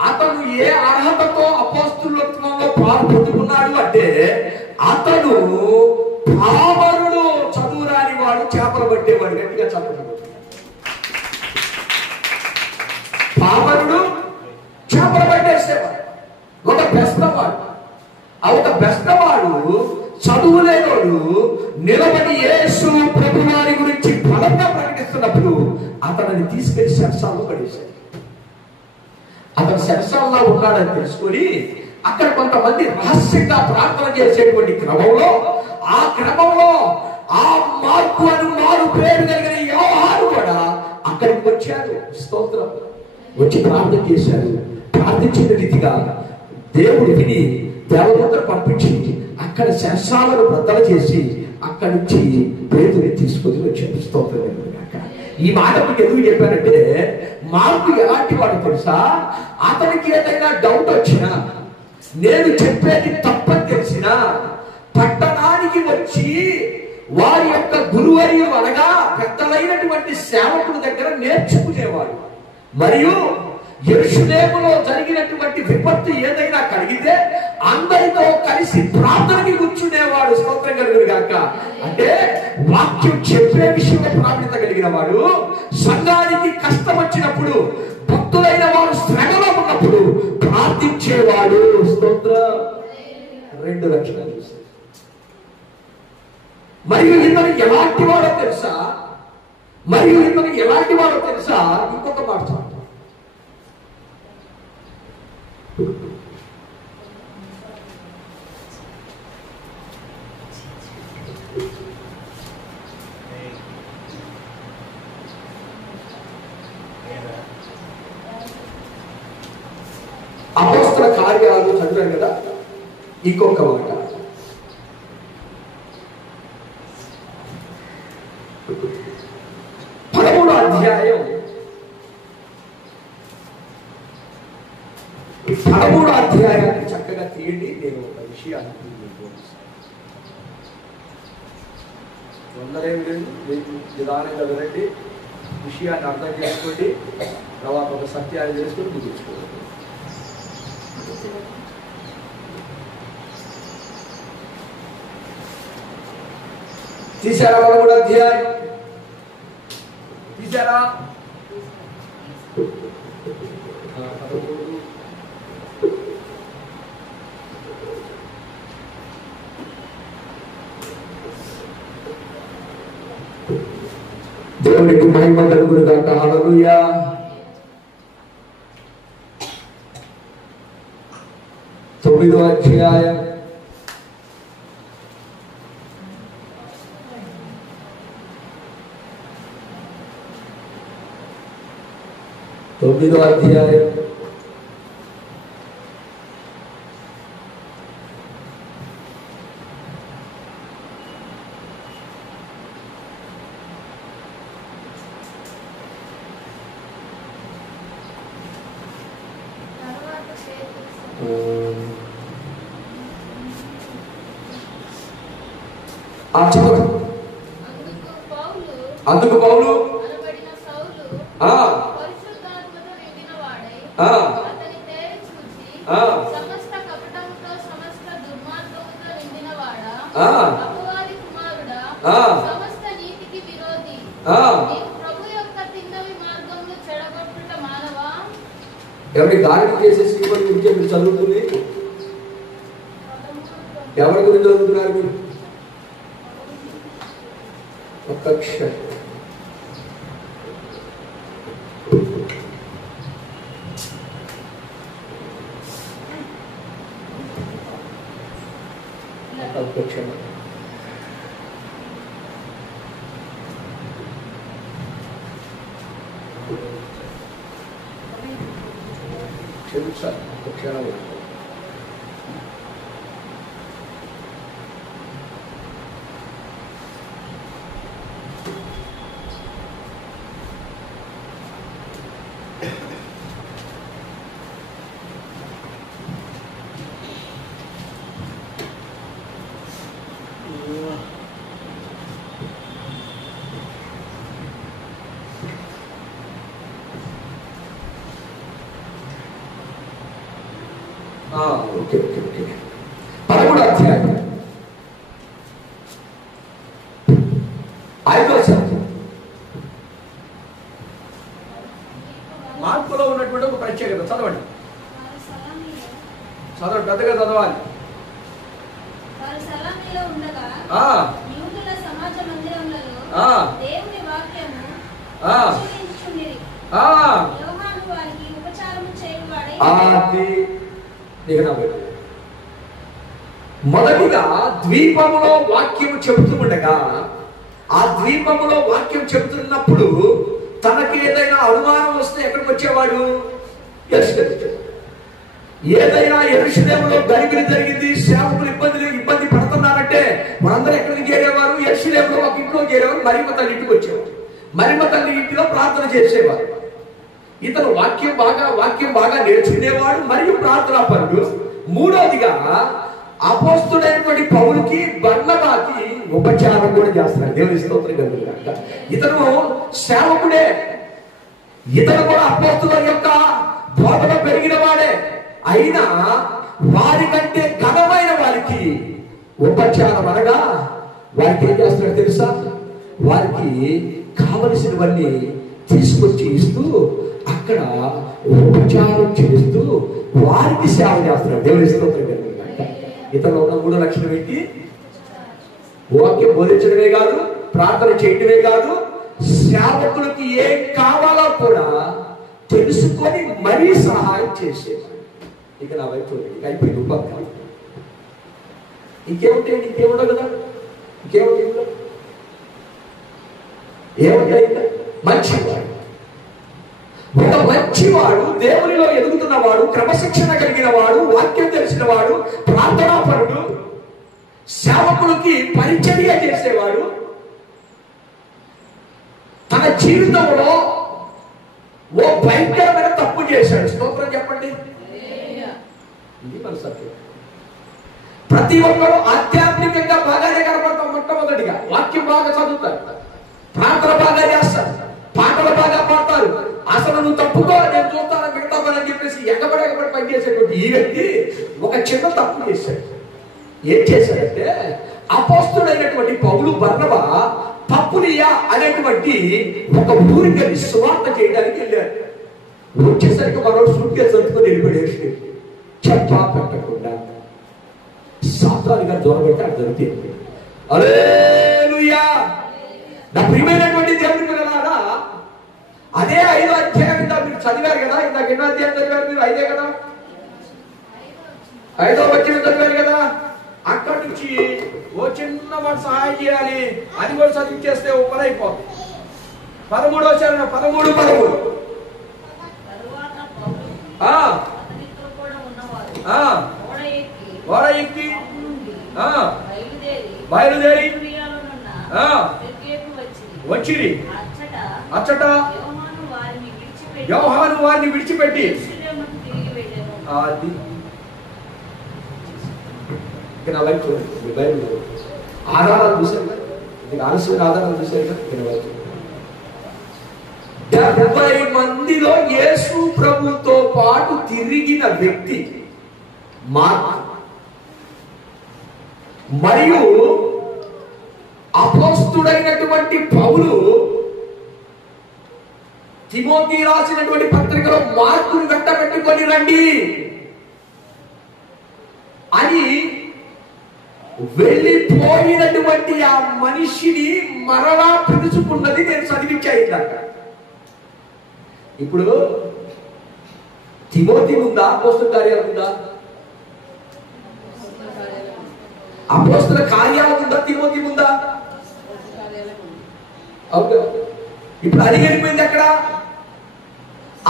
అతను ఏ అర్హతతో అపోస్తులత్వంలో పాల్పొందుకున్నాడు అంటే అతను పామరుడు, చదువురాని వాడు, చేపలు పట్టేవాడు. గట్టిగా చదువు. పామరుడు, చేపలు పట్టేసేవాడు. ఒక బెస్తవాడు. ఒక బెస్తవాడు చదువు లేనోడు నిలబడి యేసు ప్రభు వారి గురించి బలంగా ప్రకటిస్తున్నప్పుడు అతనిని తీసుకెళ్లి శరసాల్లో పడేశాడు. అతను శరసాల్లో ఉన్నాడని తెలుసుకొని అక్కడ కొంతమంది రహస్యంగా ప్రార్థన చేసేటువంటి క్రమంలో ఆ మార్కు అని మారు పేరు కలిగిన యోహాను కూడా అక్కడికి వచ్చారు. స్తోత్రం. వచ్చి ప్రార్థన చేశారు. ప్రార్థించిన రీతిగా దేవుడు విని దేవదూతను పంపించి అక్కడ శరసాలను బద్దలు చేసి అక్కడి నుంచి పేతుని తీసుకొని వచ్చాడు. స్తోత్రం. ఈ మాట మీకు ఎందుకు చెప్పారంటే మార్కు ఎలాంటి వాడు తెలుసా? అతనికి ఏదైనా డౌట్ వచ్చినా, నేను చెప్పేది తప్పని తెలిసినా పట్టణానికి వచ్చి వారి యొక్క గురువర్యులు అనగా పెద్దలైనటువంటి సేవకుల దగ్గర నేర్చుకునేవాడు. మరియు యెరూషలేములో జరిగినటువంటి విపత్తు ఏదైనా కలిగితే అందరితో కలిసి ప్రార్థనకి కూర్చునేవాడు. స్తోత్రం కలుగును గాక. అంటే వాక్యం చెప్పే విషయంలో ప్రాముఖ్యత కలిగిన వాడు. సంఘానికి కష్టం వచ్చినప్పుడు, భక్తులైన వారు శ్రమలో ఉన్నప్పుడు ప్రార్థించేవాడు. స్తోత్రం. 2 లక్షణాలు చూస్తాయి. మరియు ఇతను ఎలాంటి వాడో తెలుసా? ఇంకొక మాట చెప్తాను. అపోస్తల కార్యాలు చదివారు కదా. ఇంకొక మాట, 13వ అధ్యాయం 13వ అధ్యాయాన్ని చక్కగా తీయండి. నేను ఒక విషయాన్ని తొందరేం లేదు, నిదానంగా వినండి, విషయాన్ని అర్థం చేసుకోండి, తర్వాత ఒక సత్యాన్ని చేసుకొని ముగించుకోండి. తీశారా? 13వ అధ్యాయం తీశారా? దేవునికి మహిమ కలుగును గాక. హల్లెలూయా. తొమ్మిదవ అధ్యాయం 9వ అధ్యాయం 8వ అందుకు పౌలు ఎవరి గాలి చేసేసి మీరు చదువుతుంది ఎవరి గురించి చదువుతున్నారు మీరు? ఒక్క క్షణం. ఓకే 13వ అధ్యాయం 5వ వచనం. మార్పులో ఉన్నటువంటి ఒక ప్రత్యేకత. చదవండి పెద్దగా చదవాలి. మొదటిగా ద్వీపములో వాక్యం చెబుతూ ఉండగా ఆ ద్వీపములో వాక్యం చెబుతున్నప్పుడు తనకి ఏదైనా అనుమానం వస్తే ఎక్కడికి వచ్చేవాడు? యెరూషలేముకు. ఏదైనా యెరూషలేములో గలిబిలి జరిగింది, సేవకులు ఇబ్బంది పడుతున్నారంటే మనందరూ ఎక్కడికి చేరేవారు? యెరూషలేములో ఒక ఇంట్లో చేరేవారు, మరియమ్మ తల్లి ఇంటికి వచ్చేవారు. మరియమ్మ తల్లి ఇంటిలో ప్రార్థన చేసేవారు. ఇతను వాక్యం బాగా నేర్చుకునేవాడు మరియు ప్రార్థనాపరుడు. మూడోదిగా అపోస్తుడైనటువంటి పౌలుకి బర్నబాకి ఉపచారం కూడా చేస్తున్నాడు. దేవుని స్తోత్రం కలుగుగాక. ఇతను సేవకుడే, ఇతను కూడా అపోస్తుల యొక్క బోధన పెరిగిన వాడే. అయినా వారికంటే ఘనమైన వారికి ఉపచారం అనగా వారికి ఏం చేస్తున్నాడు తెలుసా? వారికి కావలసినవన్నీ తీసుకొచ్చి ఇస్తూ అక్కడ ఉపచారం చేస్తూ వారికి సేవ చేస్తున్నాడు. దేవుని స్తోత్రం కలుగుగాక. ఇతరులో ఉన్న 3 లక్షలు పెట్టి వాక్యం బోధించడమే కాదు, ప్రార్థన చేయడమే కాదు, సేవకులకు ఏం కావాలో కూడా తెలుసుకొని మరీ సహాయం చేసేవాడు. ఇక నా వైపు అయిపోయింది. ఉపకారం ఇంకేముండవు కదా, ఏముంటాయి? మంచివాడు, ఒక మంచివాడు, దేవునిలో ఎదుగుతున్నవాడు, క్రమశిక్షణ కలిగిన వాడు, వాక్యం తెలిసిన వాడు, ప్రార్థనాపరుడు, సేవకులకి పరిచర్య చేసేవాడు. తన జీవితంలో ఓ భయంకరమైన తప్పు చేశాడు. స్తోత్రం చెప్పండి. ఇది మన సత్యం. ప్రతి ఒక్కరు ఆధ్యాత్మికంగా బాగానే కనపడతాం. మొట్టమొదటిగా వాక్యం బాగా చదువుతారు, ప్రార్థన బాగా చేస్తారు, పాటలు బాగా పాడతారు. అసలు నువ్వు తప్పుకో, నేను చూస్తాను మిగతా పని అని చెప్పేసి ఎగబడి పనిచేసేటువంటి ఈ వ్యక్తి ఒక చిన్న తప్పు చేశాడు. ఏం చేశాడంటే, అపోస్తుడైనటువంటి పౌలు బర్నబా పప్పులియా అనేటువంటి ఒక ఊరికి వెళ్ళి సువార్త చేయడానికి వెళ్ళారు. వచ్చేసరికి మరో సూట్ కేసు అందుకొని వెళ్ళిపోయాడు. చెప్పా పెట్టకుండా సాతానుగా దూరబెట్టి అది దొరికింది. హల్లెలూయా. నా ప్రియమైనటువంటి దేవుని పిల్లలారా, అదే 5వ అధ్యాయం మీరు చదివారు కదా. ఇందాక ఎన్నో అధ్యాయం చదివారు మీరు? 5 కదా. 5వ వచనం చదివారు కదా. అక్కడి నుంచి ఓ చిన్నవాడు సహాయం చేయాలి, అది కూడా చదివించేస్తే ఓ పని అయిపోతుంది. 13వ వచనం 13 ఓడ ఎక్కి బయలుదేరి వచ్చిరి. అచ్చట యోహాను వారిని విడిచిపెట్టి ఆధారాలు చూశారు, ఆలస్యమైన ఆధారాలు చూశారు. 70 మందిలో యేసు ప్రభుతో పాటు తిరిగిన వ్యక్తి మార్కు మరియు అపోస్తుడైనటువంటి పౌలు తిమోతి రాసినటువంటి పత్రికలో మార్కును వెంటబెట్టుకొని రండి అని వెళ్ళిపోయినటువంటి ఆ మనిషిని మరలా పిలుచుకున్నది నేను చదివించాయిందాక. ఇప్పుడు తిమోతి ఉందా? అపోస్తల కార్యాలు ఉందా? అపోస్తల కార్యాలు ఉందా? తిమోతి ఉందా? అవును. ఇప్పుడు అది వెళ్ళిపోయింది ఎక్కడ?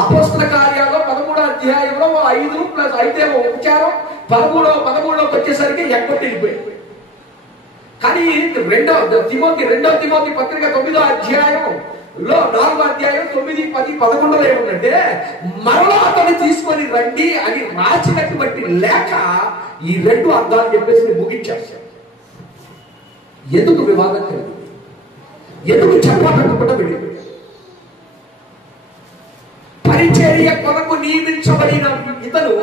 అపోస్తల కార్యాల్లో 13వ అధ్యాయంలో 5+5 ఉపచారం 13లోకి వచ్చేసరికి ఎక్కడికి వెళ్ళిపోయింది. కానీ రెండవ తిమోతి పత్రిక 9వ అధ్యాయంలో 4వ అధ్యాయం 9, 10, 11లో ఏముందంటే మరలా అతన్ని తీసుకొని రండి అని రాసినటువంటి లేఖ ఈ 2 అర్థాలు చెప్పేసి ముగించేస్తాను. ఎందుకు వివాదం కలిగింది? ఎందుకు చెప్పకుండా వెళ్ళిపోయాడు? పరిచర్య కొరకు నియమించబడిన ఇతను,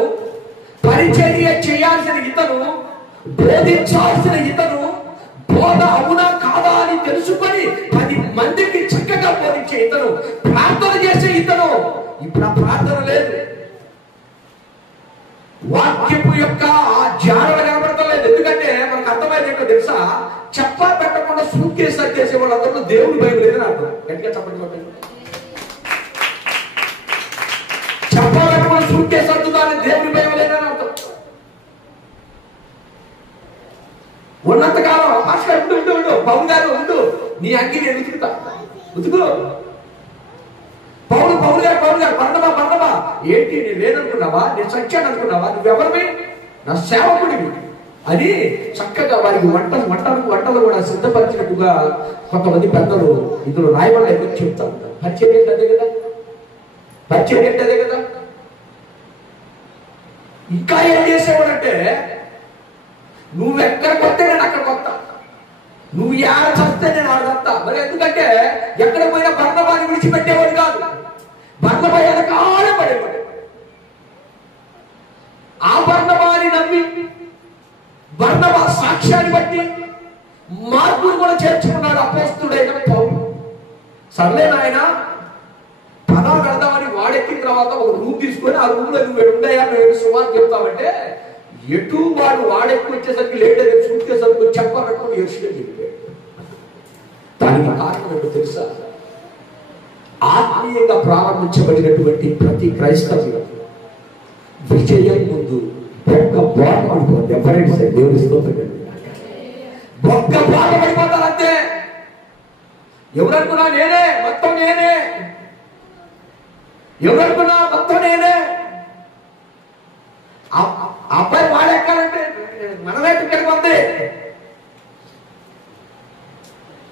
పరిచర్య చేయాల్సిన ఇతను, బోధించాల్సిన ఇతను, బోధ అవునా కాదా అని తెలుసుకొని 10 మందికి చక్కగా బోధించే ఇతను, ప్రార్థన చేసే ఇతను, ఇప్పుడు ఆ ప్రార్థన లేదు. వాక్యపు యొక్క ఆ జ్ఞానం కనబడతలేదు. ఎందుకంటే మనకు అర్థమైంది ఏంటో తెలుసా? చెప్పా పెట్టకుండా సూట్ కేసు చేసే వాళ్ళందరూ దేవుడు భయం లేదని అర్థం. గట్టిగా చెప్పండి. చెప్పా పెట్టకుండా సూట్ కేసు అర్థం దేవుడి భయం లేదని అర్థం. ఉన్నంతకాలం ఉండు పౌరు గారు ఉండు, నీ అంగి నేను ఉతుకు. పౌరు గారు బర్నబా ఏంటి నేను లేదనుకున్నావా? నేను సత్యాన్ని అనుకున్నావా? నువ్వెవరివి? నా సేవకుడివి అని చక్కగా వారికి వంటలు కూడా సిద్ధపరిచినట్టుగా కొంతమంది పెద్దలు ఇందులో రాయబడి అయితే చెప్తారు. పరిచయం ఏంటదే కదా. ఇంకా ఏం చేసేవాడంటే నువ్వెక్కడికి వస్తే నేను అక్కడికి వస్తా, నువ్వు ఏడ చస్తే నేను ఆడతా. మరి ఎందుకంటే ఎక్కడ పోయినా బర్నబాని విడిచిపెట్టేవాడు కాదు. బర్నబా వెనకాలే పడేవాడు. ఆ బర్నబాని నమ్మి బర్నబా సాక్ష్యాన్ని బట్టి మార్పును కూడా చేర్చుకున్నాడు అపోస్తుడైన పౌలు. సర్లే నాయన పదా వెళ్దామని వాడెక్కిన తర్వాత ఒక రూమ్ తీసుకొని ఆ రూమ్ లో నువ్వు ఉండయా నువ్వు సుమారు చెప్తావంటే ఎటు వాడెక్కి వచ్చేసరికి లేట్ అయితే చూసేసరికి చెప్పాలని ఎరుషులేము వెళ్ళిపోయాడు. దానికి కారణం ఏంటో తెలుసా? ఆత్మీయంగా ప్రారంభించబడినటువంటి ప్రతి క్రైస్తవులు విజయం ముందు ఒక్క బాట పడిపోతుంది. ఎవరైనా సరే దేవుని స్తోత్రం, ఒక్క బాట పడిపోతారు అంతే. ఎవరనుకున్నా నేనే మొత్తం నేనే, ఎవరనుకున్నా మొత్తం నేనే. అబ్బాయి వాడెక్కాలంటే మనమే టికెట్ ఉంది,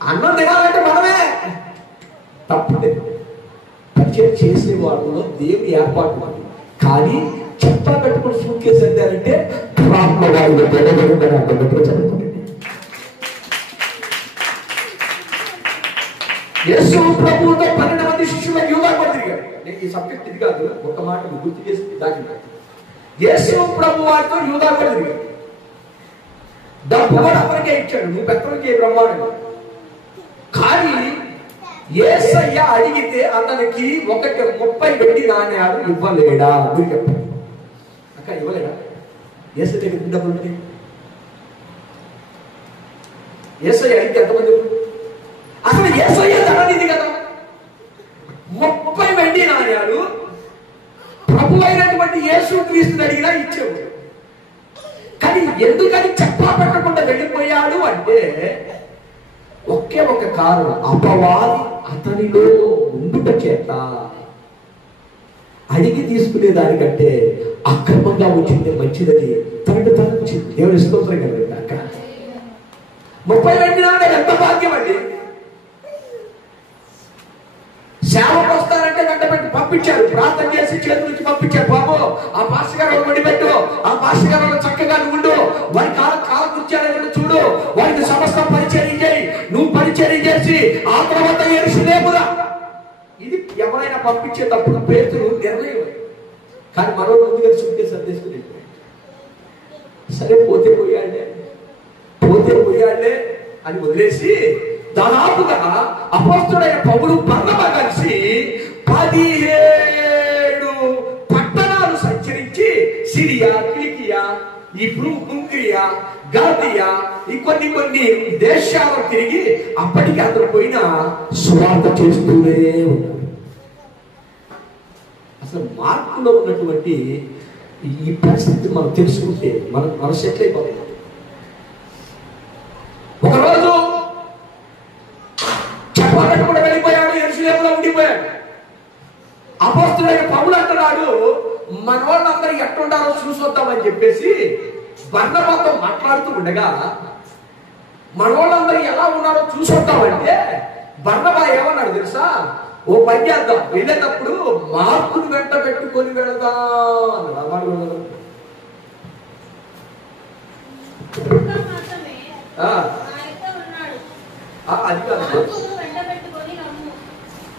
అన్నం తినాలంటే మనమే. తప్పదే. పరిచయం చేసే వాళ్ళలో దేవుని ఏర్పాటు ఉంది. కానీ చెప్పా పెట్టుకుని సూట్ కేసు అంటారంటే ప్రారంభ వాళ్ళు బెడబెడుదని అర్థం చదువుతుంది. యేసు ప్రభువుతో 12 మంది శిష్యులు యూదా కూడా తిరిగాడు. నేను ఈ సబ్జెక్ట్ ఇది కాదు, ఒక మాట గుర్తు చేసి దాని యేసు ప్రభు వారితో యూదా కూడా తిరిగాడు. డబ్బు కూడా అతనికే ఇచ్చాడు, నువ్వు పెద్దలకి ఏ బ్రహ్మాండం. కానీ యేసయ్య అడిగితే అతనికి 30 వెండి నాణ్యాలు ఇవ్వలేడా? మీరు చెప్పండి అక్క, ఇవ్వలేడా? యేసయ్య దగ్గర డబ్బులు ఉంటాయి. యేసయ్య అడిగితే ఎంతమంది? అసలు యేసయ్య ధననిధి కదా. 30 వెండి నాణ్యాలు ప్రభు అయినటువంటి యేసు క్రీస్తుని అడిగినా ఇచ్చేవాడు. కానీ ఎందుకని చెప్పా పెట్టకుండా వెళ్ళిపోయాడు అంటే ఒకే ఒక కారణం, అపవాది అతనిలో ఉండుట చేత. అడిగి తీసుకునే దానికంటే అక్రమంగా వచ్చింది మంచిదని తనకు వచ్చింది. దేవుని స్తోత్రం కదండి. అక్కడ 30 వెండి నాణ్యాలు ఎంత భాగ్యం అండి. సేవకు వస్తారంటే వెంటబెట్టి పంపించారు, ప్రార్థన చేసి చేతుల నుంచి పంపించారు. బాబు ఆ పాస్టర్ గారు వండి పెట్టు, ఆ పాస్టర్ గారు చక్కగా ఉండు, వారి కాల కూర్చారు చూడు, వారికి సమస్త పరిచర్య చేయి, నువ్వు పరిచర్య చేసి ఆ తర్వాత యెరూషలేమురా. ఇది ఎవరైనా పంపించేటప్పుడు పేతురు నిర్ణయం. కానీ మరో ముందుగా సుఖే సందేశం సరే పోతే పోయాడే అని వదిలేసి దాదాపుగా అపోస్తలుడైన పౌలు బర్నబా కలిసి 10 గలతీయ ఈ కొన్ని దేశాలు తిరిగి అప్పటికి అందరూ పోయిన సువార్త చేస్తూనే ఉన్నారు. అసలు మార్పులో ఉన్నటువంటి ఈ పరిస్థితి మనం తెలుసుకుంటే మన సెటిల్ అయిపోతుంది. ఒకరోజు చెప్పాలంటే కూడా వెళ్ళిపోయాడు, యెరూషలేములో ఉండిపోయాడు. అపోస్తలుడైన పౌలు అంటున్నాడు, మన వాళ్ళందరూ ఎట్లుండారో చూసొద్దామని చెప్పేసి బర్నబాతో మాట్లాడుతూ ఉండగా, మన వాళ్ళందరూ ఎలా ఉన్నారో చూసొద్దామంటే బర్నబా ఏమన్నాడు తెలుసా? ఓ పని చేద్దాం, వెళ్ళేటప్పుడు మార్కును వెంట పెట్టుకొని వెళదాం అన్నాడు. అది కాదు,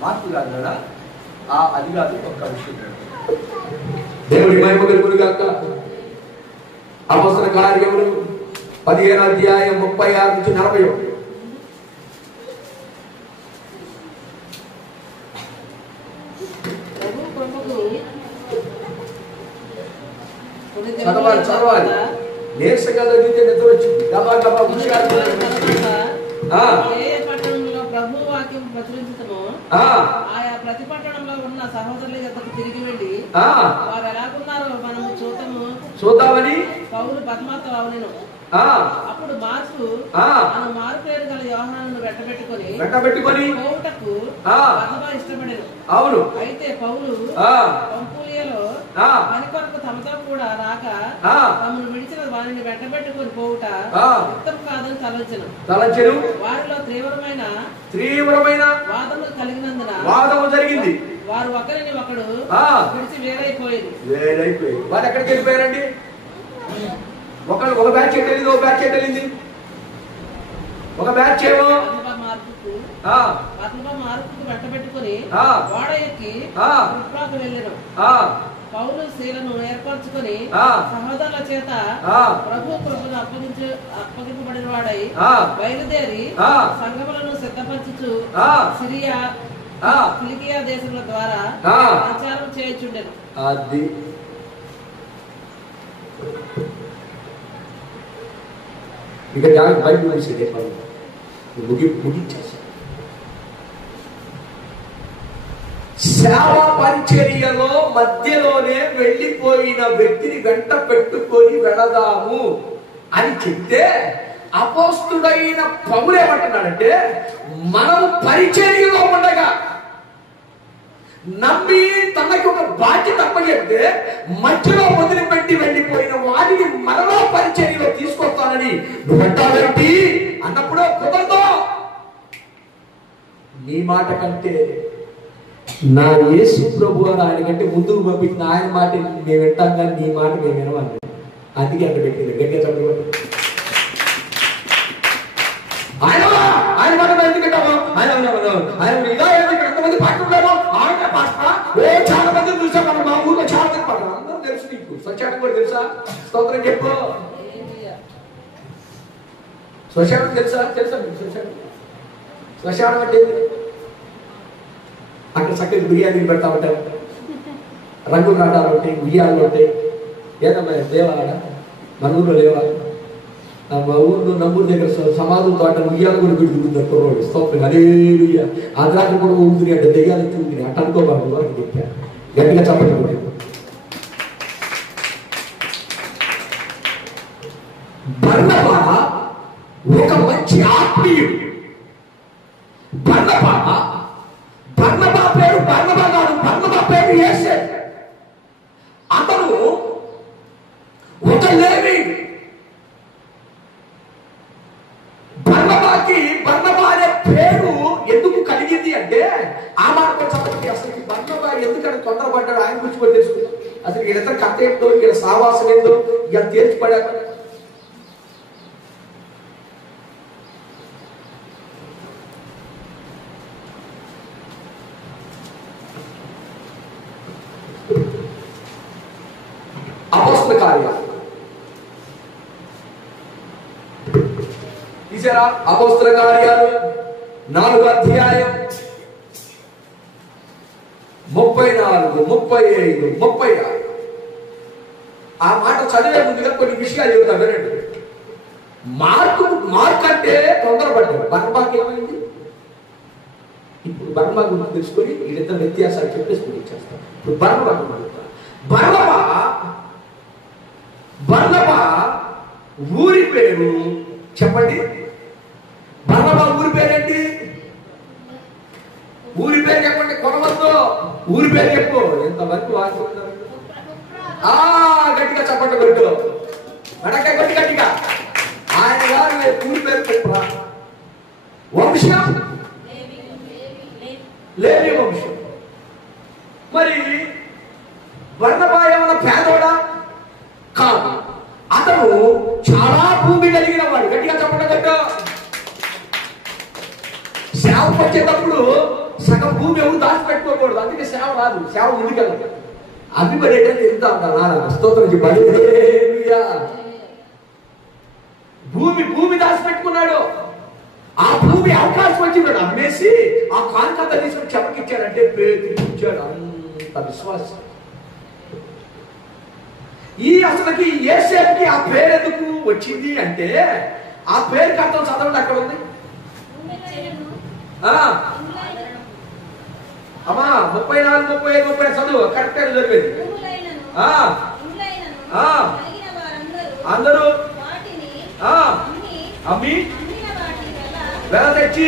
మార్పు కాదు, అది కాదు, ఒక్క విషయం. దేవుడి మహిమ కలుగును గాక. అపోస్తల కార్యములు 15వ అధ్యాయం 36 నుంచి 41. చదవాలి నీరసంగా చదివితే నిద్ర వచ్చింది. గబా గబా ప్రభు వాక్యం ప్రచురించటము ఆయా ప్రతిపట్టణంలో ఉన్న సహోదరుల యొద్దకు తిరిగి వెళ్ళి వారు ఎలాగున్నారో మనము చూద్దామని పౌలు పద్మాతో అవును. అప్పుడు మార్కు మనం మారు పేరు గల యోహానును వెంటబెట్టుకొని పోవుటకు బర్నబా ఇష్టపడెను. అవును. అయితే పౌలు పంఫూలియలో పని కొరకు తమతో కూడా రాక తమను విడిచిన వారిని వెంటబెట్టుకొని పోవుట ఉత్తరం కాదని తలంచెను. వారిలో తీవ్రమైన వాదములు కలిగినందున వాదము జరిగింది. వారు ఒకరిని ఒకడు విడిచి వేరైపోయింది. వారు ఎక్కడికి వెళ్ళిపోయారండి? ఒక బ్యాచ్ వెళ్ళింది, ఒక బ్యాచ్ వెళ్ళింది. ఒక బ్యాచ్ ఏమో మార్కుకు వెంటబెట్టుకుని వాడ ఎక్కి వెళ్ళను. పౌలు శీలను ఏర్పరచుకొని సహోదరుల చేత ప్రభు కృపను అప్పగింపబడిన వాడై బయలుదేరి సంఘములను సిద్ధపరచుచు సిరియా కిలికియా దేశముల ద్వారా ప్రచారం చేయుచుండెను. ఇక బైబిల్ ముగించేశారు. సేవా పరిచర్యలో మధ్యలోనే వెళ్ళిపోయిన వ్యక్తిని వెంట పెట్టుకొని వెళదాము అని చెప్తే అపోస్తుడైన పౌలు ఏమంటున్నాడంటే, మనము పరిచర్యలో ఉండగా నమ్మి తనకి ఒక బాధ్యత అప్పచెప్తే మధ్యలో వదిలిపెట్టి వెళ్ళిపోయిన వాటిని మరలా పరిచర్యలో తీసుకొస్తానని నువ్వు వెంటావేంటి అన్నప్పుడు కుదరదు. నీ మాట కంటే నా యేసు ప్రభు అని ఆయన కంటే ముందుకు పంపించిన ఆయన మాట మేము వింటాం, కానీ నీ మాట మేము వినవాలి. అందుకే అక్కడ పెట్టింది గట్టిగా చెప్పండి. ఆయన మాట ఎందుకంటాము? ఆయన ఇలా ఎంతమంది పాటలు ఆయన పాట చాలా మంది చూసాం. మనం మా ఊళ్ళో చాలా మంది పాటలు అందరూ తెలుసు. నీకు స్వచ్ఛానం కూడా తెలుసా? స్తోత్రం చెప్పు. శ్మశానం తెలుసా? శ్మశానం అంటే అక్కడ చక్కగా బిర్యానీలు పెడతా ఉంటారు, రంగులు రాటాలు ఉంటాయి, ఉయ్యాలు ఉంటాయి. ఏదమ్మా దేవాడ మన ఊళ్ళో లేవా? మా ఊళ్ళో నమ్మూరు దగ్గర సమాధుల తోట ఉయ్యాలు కూడా పెట్టుకుంటారు కుర్రోడు. స్తోత్రం హల్లెలూయా. ఆ రాత్రి కూడా ఊపిరి అంటే దెయ్యాలు తిరుగుతుంది అట్ట అనుకోబాబు అని చెప్పారు. గట్టిగా చెప్పండి. బర్నబా ఒక మంచి ఆత్మీయుడు. బర్నబా పేరు బర్నబా కాదు, బర్నబా పేరు యేసే. అతను ఒక లేవి. బర్నబా అనే పేరు ఎందుకు కలిగింది అంటే ఆ మాట చెప్పండి. అసలు బర్నబా ఎందుకని తొందరపడ్డాడు ఆయన గురించి కూడా తెలుసుకుందాం. అసలు వీళ్ళంతా కథ ఏంటో, వీళ్ళ సావాసం ఏందో ఇక తేల్చిపడారు. అపోస్తల కార్యాలు తీసారా? అపోస్తల కార్యాలు 4వ అధ్యాయం 34, 35, 36. ఆ మాట చదివే ముందుగా కొన్ని విషయాలు చెబుతా వినండి. మార్క్ అంటే తొందరపడ్డాడు. బర్నబాకి ఏమైంది? ఇప్పుడు బర్నబా గురించి తెలుసుకొని వీళ్ళిద్దరు వ్యత్యాసాలు చెప్పేసి ఇచ్చేస్తాం. ఇప్పుడు బర్నబా ఊరి పేరు చెప్పండి. బర్నబా ఊరి పేరేంటి? ఊరి పేరు చెప్పండి. కొనవద్దు, ఊరి పేరు చెప్పు. ఎంతవరకు వాడుతున్నారు? గట్టిగా చెప్పండి. కొట్టు వెనక గట్టిగా. ఆయన గారు ఊరి పేరు కుప్రా. వంశం లేవి వంశం. మరి బర్నబా ఏమన్నా పేదోడా? కాదు. అతను చాలా భూమి కలిగిన వాడు. గట్టిగా చెప్పండి. గట్టు సేవకు వచ్చేటప్పుడు సగం భూమి ఎవరు దాచిపెట్టుకోకూడదు. అందుకే సేవ రాదు, సేవ ముందుకెళ్ళదు. అభిపడేటే తిరుగుతా ఉంటాను. స్తోత్రం చెప్పాలి. భూమి దాచిపెట్టుకున్నాడు. ఆ భూమి అవకాశం వచ్చింది అమ్మేసి ఆ కాంకత తీసుకుని చెప్పకిచ్చాడంటే పేరు అంత విశ్వాసం. అసలుకి యేసేపుకి ఆ పేరు ఎందుకు వచ్చింది అంటే ఆ పేరుకి అర్థం చదవండి. అక్కడ ఉంది అమ్మా 34, 35, 30 చదువు కరెక్ట్ గా జరిపేది. అందరూ అమ్మి వెల తెచ్చి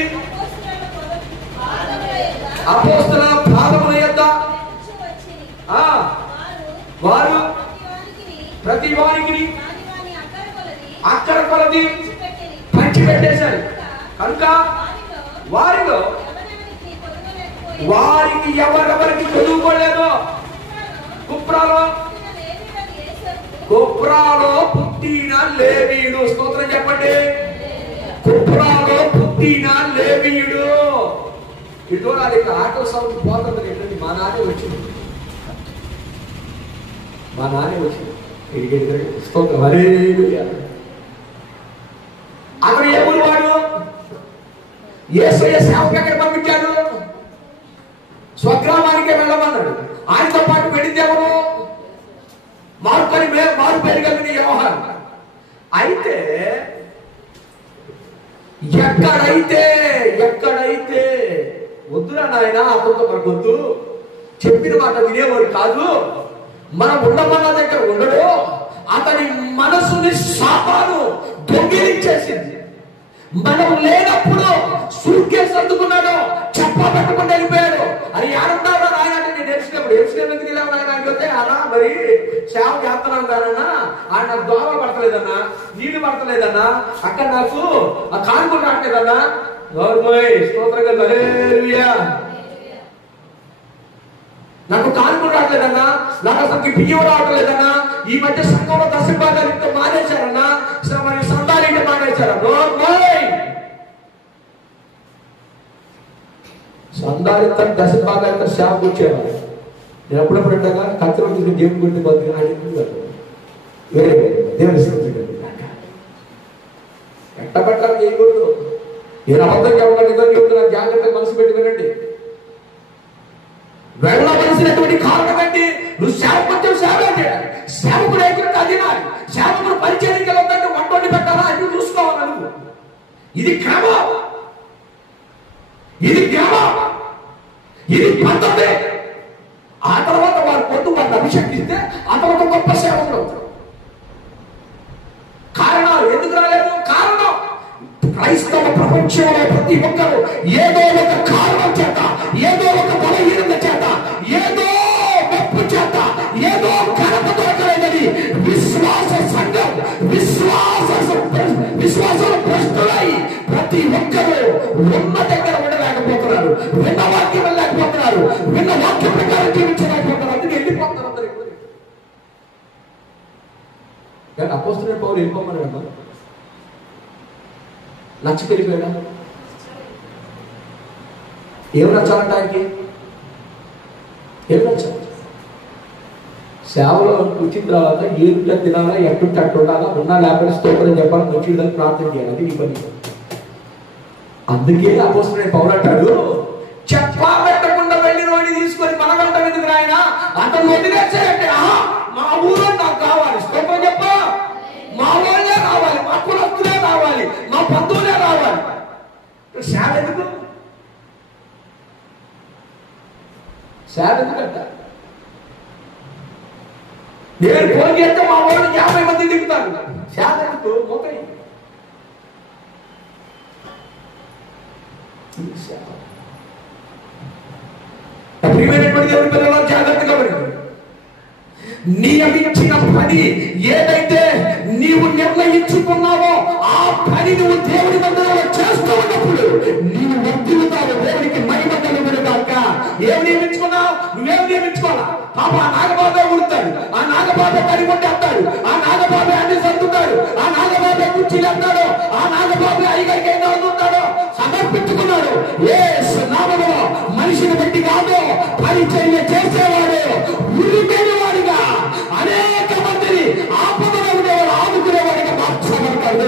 అపోస్తల పాదముల యొద్ద వారు ప్రతి వారికి అక్కర కొలది పంచి పెట్టేశారు. కనుక వారికి ఎవరెవరికి చదువుకోలేదు. కుప్రాలో పుట్టిన లేవీయుడు. స్తోత్రం చెప్పండి. కుప్రాలో పుట్టిన లేవీయుడు. ఇటు అది ఆటో సౌండ్ పోతుంది ఏంటంటే మా నాన్నే వచ్చింది. స్తోత్రం. అతను ఏ ఊరు వాడు? యేసయ్య సేవకు ఎక్కడ పంపించాడు? స్వగ్రామానికే వెళ్ళమన్నాడు. ఆయనతో పాటు వెళ్ళింది ఎవరు? మారు పేరు కలిగిన వ్యవహారం. అయితే ఎక్కడైతే వద్దురా నాయన అతనితో మనకు వద్దు, చెప్పిన మాట వినేవాడు కాదు, మనం ఉండమన్న దగ్గర ఉండడు. అతని మనసుని శాపాను దొంగిలించేసింది. మనం లేనప్పుడు సూట్కేసు అందుకున్నాడు, చెప్పా పెట్టకుండా వెళ్ళిపోయాడు. అది ఆనందాలు ఆయన అంటే నేను నేర్చుకున్నప్పుడు ఎందుకు వెళ్ళావు ఆయన అంటే అలా మరి సేవ చేస్తున్నాను కాదన్నా, ఆయన నాకు దోమ పడతలేదన్నా, నీళ్లు పడతలేదన్నా, అక్కడ నాకు ఆ కానుకలు రావట్లేదన్నా. స్తోత్రంగా హల్లెలూయా. నాకు కానుకలు రావట్లేదన్నా, నాకు అసలు బియ్యం రావట్లేదన్నా, ఈ మధ్య సంఘంలో దశభాగాలు మానేశారన్నా, మరి సందాలు మానేశారు. సందాలిత దశభాగాలతో సేవ కూర్చేవారు. నేను అప్పుడప్పుడు అంటాగా కత్తిలో తీసుకుని జేబు కొట్టి పోతుంది ఆయన వేరే దేవుని ఎట్ట పెట్టాలి చేయకూడదు. నేను అబద్ధం చెప్పడం నిజం చెబుతున్నా, జాగ్రత్తగా మనసు పెట్టి వినండి. వెళ్ళవలసినటువంటి కారణం ఏంటి? నువ్వు సేవకు సేవ చేయాలి. సేవకుడు అయితే తినాలి. సేవకుడు పరిచయం వెళ్ళొద్దంటే వంటొండి పెట్టాలా అన్ని చూసుకోవాలి నువ్వు. ఇది క్రమం, ఇది పద్ధతి. ఆ తర్వాత వారి పొద్దు వారిని అభిషేకిస్తే ఆ తర్వాత గొప్ప సేవకుడు అవుతాడు. కారణాలు ఎందుకు రాలేదు? కారణం క్రైస్తవ ప్రపంచంలో ప్రతి ఒక్కరు ఏదో ఒక కారణం చేత, ఏదో ఒక బలహీనత చేత, ఏదో మెప్పు చేత, ఏదో ఘనత దొరకలేదని విశ్వాస సంఘం విశ్వాసం భ్రష్టులై ప్రతి ఒక్కరు ఉన్న దగ్గర ఉండలేకపోతున్నారు, విన్న వాక్యం వెళ్ళలేకపోతున్నారు, విన్న వాక్య ప్రకారం జీవించలేకపోతున్నారు. అందుకే వెళ్ళిపోతున్నారు అందరూ. కానీ అపోస్తలుడైన పౌలు వెళ్ళిపోమన్నాడమ్మా, నచ్చకెళ్ళిపోయాడా? ఏం నచ్చాలంట ఆయనకి? ఏం నచ్చాలి? సేవలో వచ్చిన తర్వాత ఏడుగా తినాలా, ఎట్టుంటే అట్టు ఉండాలా, ఉన్నా లేకపోతే స్తోత్రం చెప్పాలి, మంచి ప్రార్థన చేయాలి. అది ఈ పని. అందుకే అపోస్తలుడైన పౌలు అంటాడు, చెప్పా పెట్టకుండా వెళ్ళిన వాడిని తీసుకొని మన వెంట ఎందుకు రాయన అతను వదిలేసేయంటే, మా ఊరో నాకు కావాలి, స్తోత్రం చెప్ప, మా వాళ్ళే కావాలి, మా కులస్తులే కావాలి, సేవ ఎందుకు? సేవ ఎందుకంట? నేను ఫోన్ చేస్తే మా వాళ్ళు 50 మంది దిగుతారు. సేవ ఎందుకు? మోకరి ప్రియమైనటువంటి దేవుని పిల్లలు జాగ్రత్తగా వినండి. నియమించిన పని ఏదైతే నీవు నిర్ణయించుకున్నావో ఆ పని నువ్వు దేవుని మందిరంలో చేస్తూ ఉన్నప్పుడు నీవు వర్ధిల్లుతావు. దేవునికి మహిమ కలుగును గాక. ఏం నియమించుకున్నావు? నువ్వేం నియమించుకోవాలా? పాప ఆ నాగబాబే ఉడతాడు, ఆ నాగబాబే కడిగొట్టి వస్తాడు, ఆ నాగబాబే అన్ని సర్దుతాడు, ఆ నాగబాబే కుర్చీలు అంటాడు, ఆ నాగబాబే ఐగరికి ఏం అవుతుంటాడో సమర్పించుకున్నాడు. యేసు నామములో మనిషిని బట్టి కాదు, పరిచర్య చేసేవాడు ఉరిమైన వాడిగా అనేక మందిని ఆపదలో ఉండేవాడు ఆదుకునేవాడిగా మార్చబడతాడు.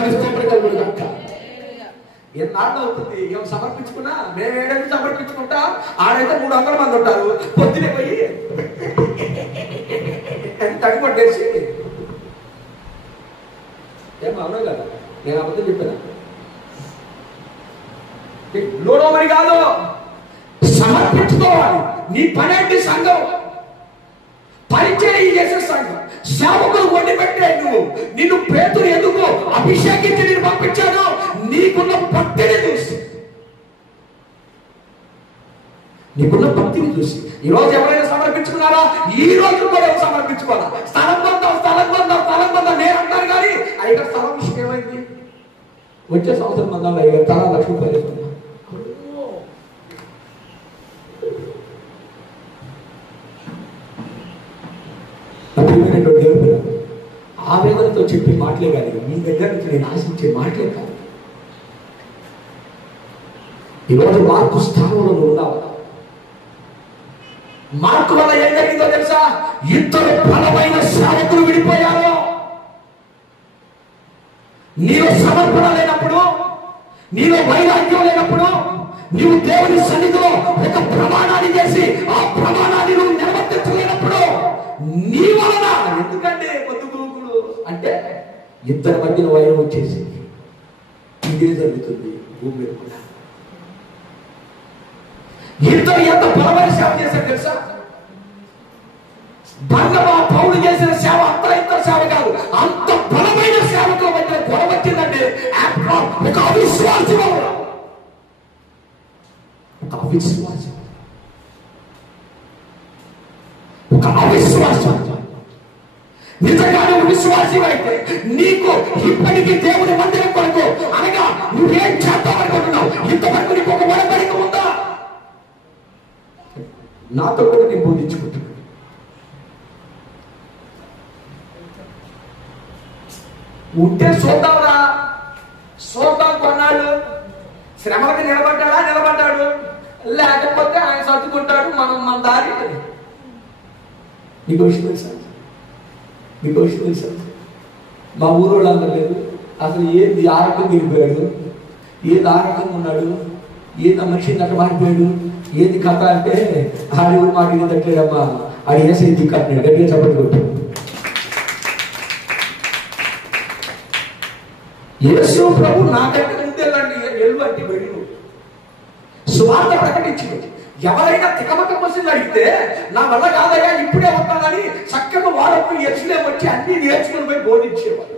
ఎన్నాళ్ళు అవుతుంది ఏం సమర్పించుకున్నా? మేము ఏడైతే సమర్పించుకుంటా, ఆడైతే 300 మంది ఉంటారు. పొద్దునే పోయి తడిపట్టేసి ఏం అవునా కదా? నేను అబద్ధం చెప్పాను. లోడోమని కాదు, సమర్పించుకోవాలి. నీ పనేంటి? సంఘం పరిచయం చేసే సంఘం, సేవకులు వండి పెట్టే నువ్వు. నిన్ను పేతురు ఎందుకు అభిషేకించి నేను పంపించాను? నీకున్న భక్తిని చూసి, నీకున్న భక్తిని చూసి. ఈ రోజు ఎవరైనా సమర్పించుకున్నారా? ఈ రోజు కూడా సమర్పించుకోవాలా? స్థలం పొందాం, స్థలం పొందాం, స్థలం పొందాం నేను అంటారు కానీ అయ్యగా స్థలం విషయం ఏమైంది? వచ్చే సంవత్సరం పొందాం అయ్యగా తలా ₹1,00,000 ఆవేదనతో చెప్పే మాటలే కాదు, మీ దగ్గర నుంచి నేను ఆశించే మాటలే కాదు. ఈరోజు మార్కు స్థానంలో నువ్వు ఉన్నావు. మార్కు వల్ల ఏం జరిగిందో తెలుసా? ఇద్దరు బలమైన సేవకులు విడిపోయారు. నీలో సమర్పణ లేనప్పుడు, నీలో వైరాగ్యం లేనప్పుడు, నీవు దేవుని సన్నిధిలో ఒక ప్రమాణాన్ని చేసి ఆ ప్రమాణాన్ని నువ్వు నిర్వర్తించలేనప్పుడు నీ వలన, ఎందుకంటే పొద్దుగూకుడు అంటే ఇద్దరి మధ్యన వైరం వచ్చేసింది. ఇదే జరుగుతుంది భూమి మీద కూడా. ఇద్దరు ఎంత బలమైన సేవ చేశారు తెలుసా? బర్నబా పౌలు చేసిన సేవ అంత ఇంత సేవ కాదు, అంత బలమైన సేవకు మధ్య గొడవ వచ్చిందంటే ఒక అవిశ్వాసం, ఒక అవిశ్వాసం, ఒక అవిశ్వాసం. నిజంగానే విశ్వాసం అయితే నీకు ఇప్పటికీ దేవుని మందిరం కొరకు అనగా నువ్వేం చేద్దామనుకుంటున్నావు? ఇంతవరకు నీకు ఒక ఒడంబడిక ఉందా? నాతో కూడా నేను బోధించుకుంటున్నాను. ఉంటే చూద్దాంరా, చూద్దాం కొన్నాళ్ళు. శ్రమలకు నిలబడ్డాడు, లేకపోతే ఆయన సర్దుకుంటాడు, మనం మన దారి. మీకు విషయం తెలుసా? మా ఊరోళ్ళు అందలేదు అసలు ఏది ఆరోగ్యం వెళ్ళిపోయాడు, ఏది ఆరోగ్యంగా ఉన్నాడు, ఏది మనిషిని అట్లా మారిపోయాడు, ఏది కథ అంటే ఆడి ఊరు మాట తట్టలేడమ్మా, ఆడి వేసే దిక్కు అంటున్నాడు. గట్టిగా చెప్పండి కొట్టు. యేసు ప్రభు నాకంటే ముందేళ్ళండి ఎల్లు అంటే వెళ్ళు స్వార్థ ప్రకటించింది. ఎవరైనా తికమక మసీదులు అడిగితే నా వల్ల కాదయ్యా ఇప్పుడే వస్తానని చక్కగా వాడకు ఎరుసలేం వచ్చి అన్ని నేర్చుకుని పోయి బోధించేవారు.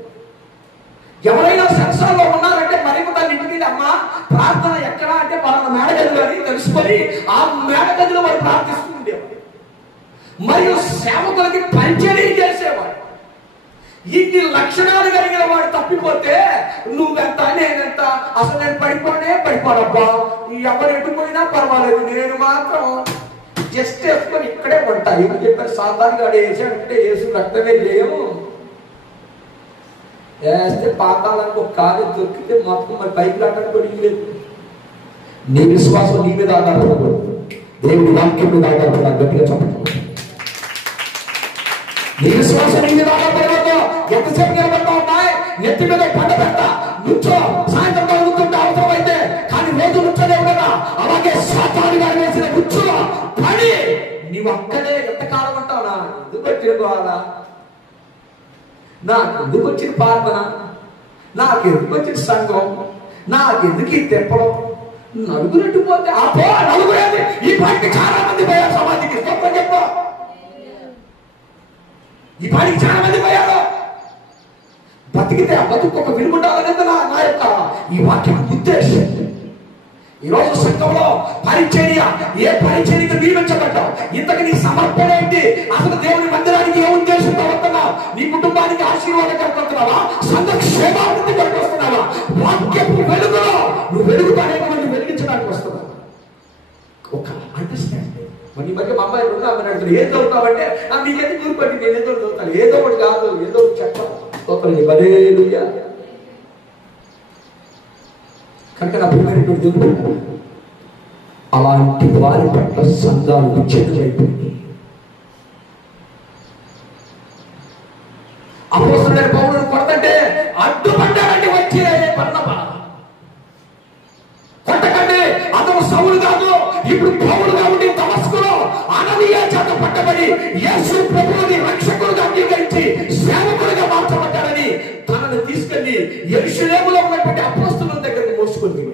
ఎవరైనా సంసారంలో ఉన్నారంటే మరి దాన్ని ఇంటికి అమ్మా ప్రార్థన ఎక్కడా అంటే వాళ్ళ మేడగదిలో అని తెలుసుకొని ఆ మేడగదిలో వారు ప్రార్థిస్తూ ఉండేవారు. మరియు సేవకులకి పరిచర్య చేసేవాడు. ఇన్ని లక్షణాలు కలిగిన వాడు తప్పిపోతే నువ్వెంత నేనెంత, అసలు నేను పడిపోడబ్బా, ఎవరు ఎటుపోయినా పర్వాలేదు, నేను మాత్రం జస్ట్ వేసుకొని ఇక్కడే ఉంటా. ఏమని చెప్పారు? సాధారణంగా వేసాడంటే వేసు రక్తమే చేయము, వేస్తే పాతాలకు ఒక కార్యం దొరికితే మొత్తం మరి పైకి రావడానికి లేదు. నీ విశ్వాసం నీ మీద ఆధారపడదు, దేవుడి వాక్యం మీద ఆధారపడాలి. గట్టిగా చెప్పండి. నీ విశ్వాసం నీ మీద ఆధారపడవద్దు. ఎంతసేపు నిలబడతా ఉన్నాయి? నెత్తి మీద పంట పెట్ట నుంచో, సాయంత్రం కలుగుతుంటే అవసరం అయితే, కానీ రోజు నుంచోలేవు కదా. అలాగే సాతాను గారు వేసిన కూర్చులో పడి నీవు అక్కడే ఎంతకాలం ఉంటావునా? ఎందుకు వచ్చిన గోవాలా, నాకు ఎందుకు వచ్చిన ప్రార్థన, నాకు ఎందుకు వచ్చిన సంఘం, నాకు ఎందుకు ఈ తెప్పడం, నలుగురు పోతే నలుగురేది ఈ పాటికి చాలా మంది పోయారు సమాధికి. స్తోత్రం చెప్పు. ఈ పాటికి చాలా మంది పోయారు. బతికితే ఆ బతుకు ఒక విలుగుండాలనేది నా యొక్క ఈ వాక్యం ఉద్దేశం. ఈరోజు సంఘంలో పరిచర్య, ఏ పరిచర్యకు నియమించబడ్డావు? ఇంతకు నీ సమర్పణ ఏంటి? అసలు దేవుని మందిరానికి ఏ ఉద్దేశంతో వస్తున్నావు? నీ కుటుంబానికి ఆశీర్వాదం వస్తున్నావా? సంఘ క్షేమాభివృద్ధి కొరకు వస్తున్నావా? వాక్యపు వెలుగులో నువ్వు వెలుగుతానేటువంటి వెలిగించడానికి వస్తున్నావు. ఒక అండర్స్టాండింగ్. మరి మధ్య మా అమ్మాయి అడుగుతాడు, ఏం చదువుతావంటే మీకేది గురిపడి నేను ఏదో చదువుతాను. ఏదో ఒకటి కాదు, ఏదో ఒకటి చెప్పాలి. హల్లెలూయా. కనుక నా ప్రియమైనటువంటి దేవుడు, అలాంటి వారి పట్ల సంఘాలు విచ్ఛిన్నమైపోయింది. అపోస్తలుడైన పౌలును కొడతంటే అడ్డుపడ్డాడంటే వచ్చే బర్నబా. కొట్టకండి, అతను సౌలు కాదు, ఇప్పుడు పౌలుగా ఉండి దమస్కులో అననీయ చేత పట్టబడి యేసు ప్రభువుని రక్షకుడుగా అంగీకరించి సేవకుడిగా మార్చబడ్డాడని తనను తీసుకెళ్లి యెరూషలేములో ఉన్నటువంటి అపోస్తలుల దగ్గరికి మోసుకొని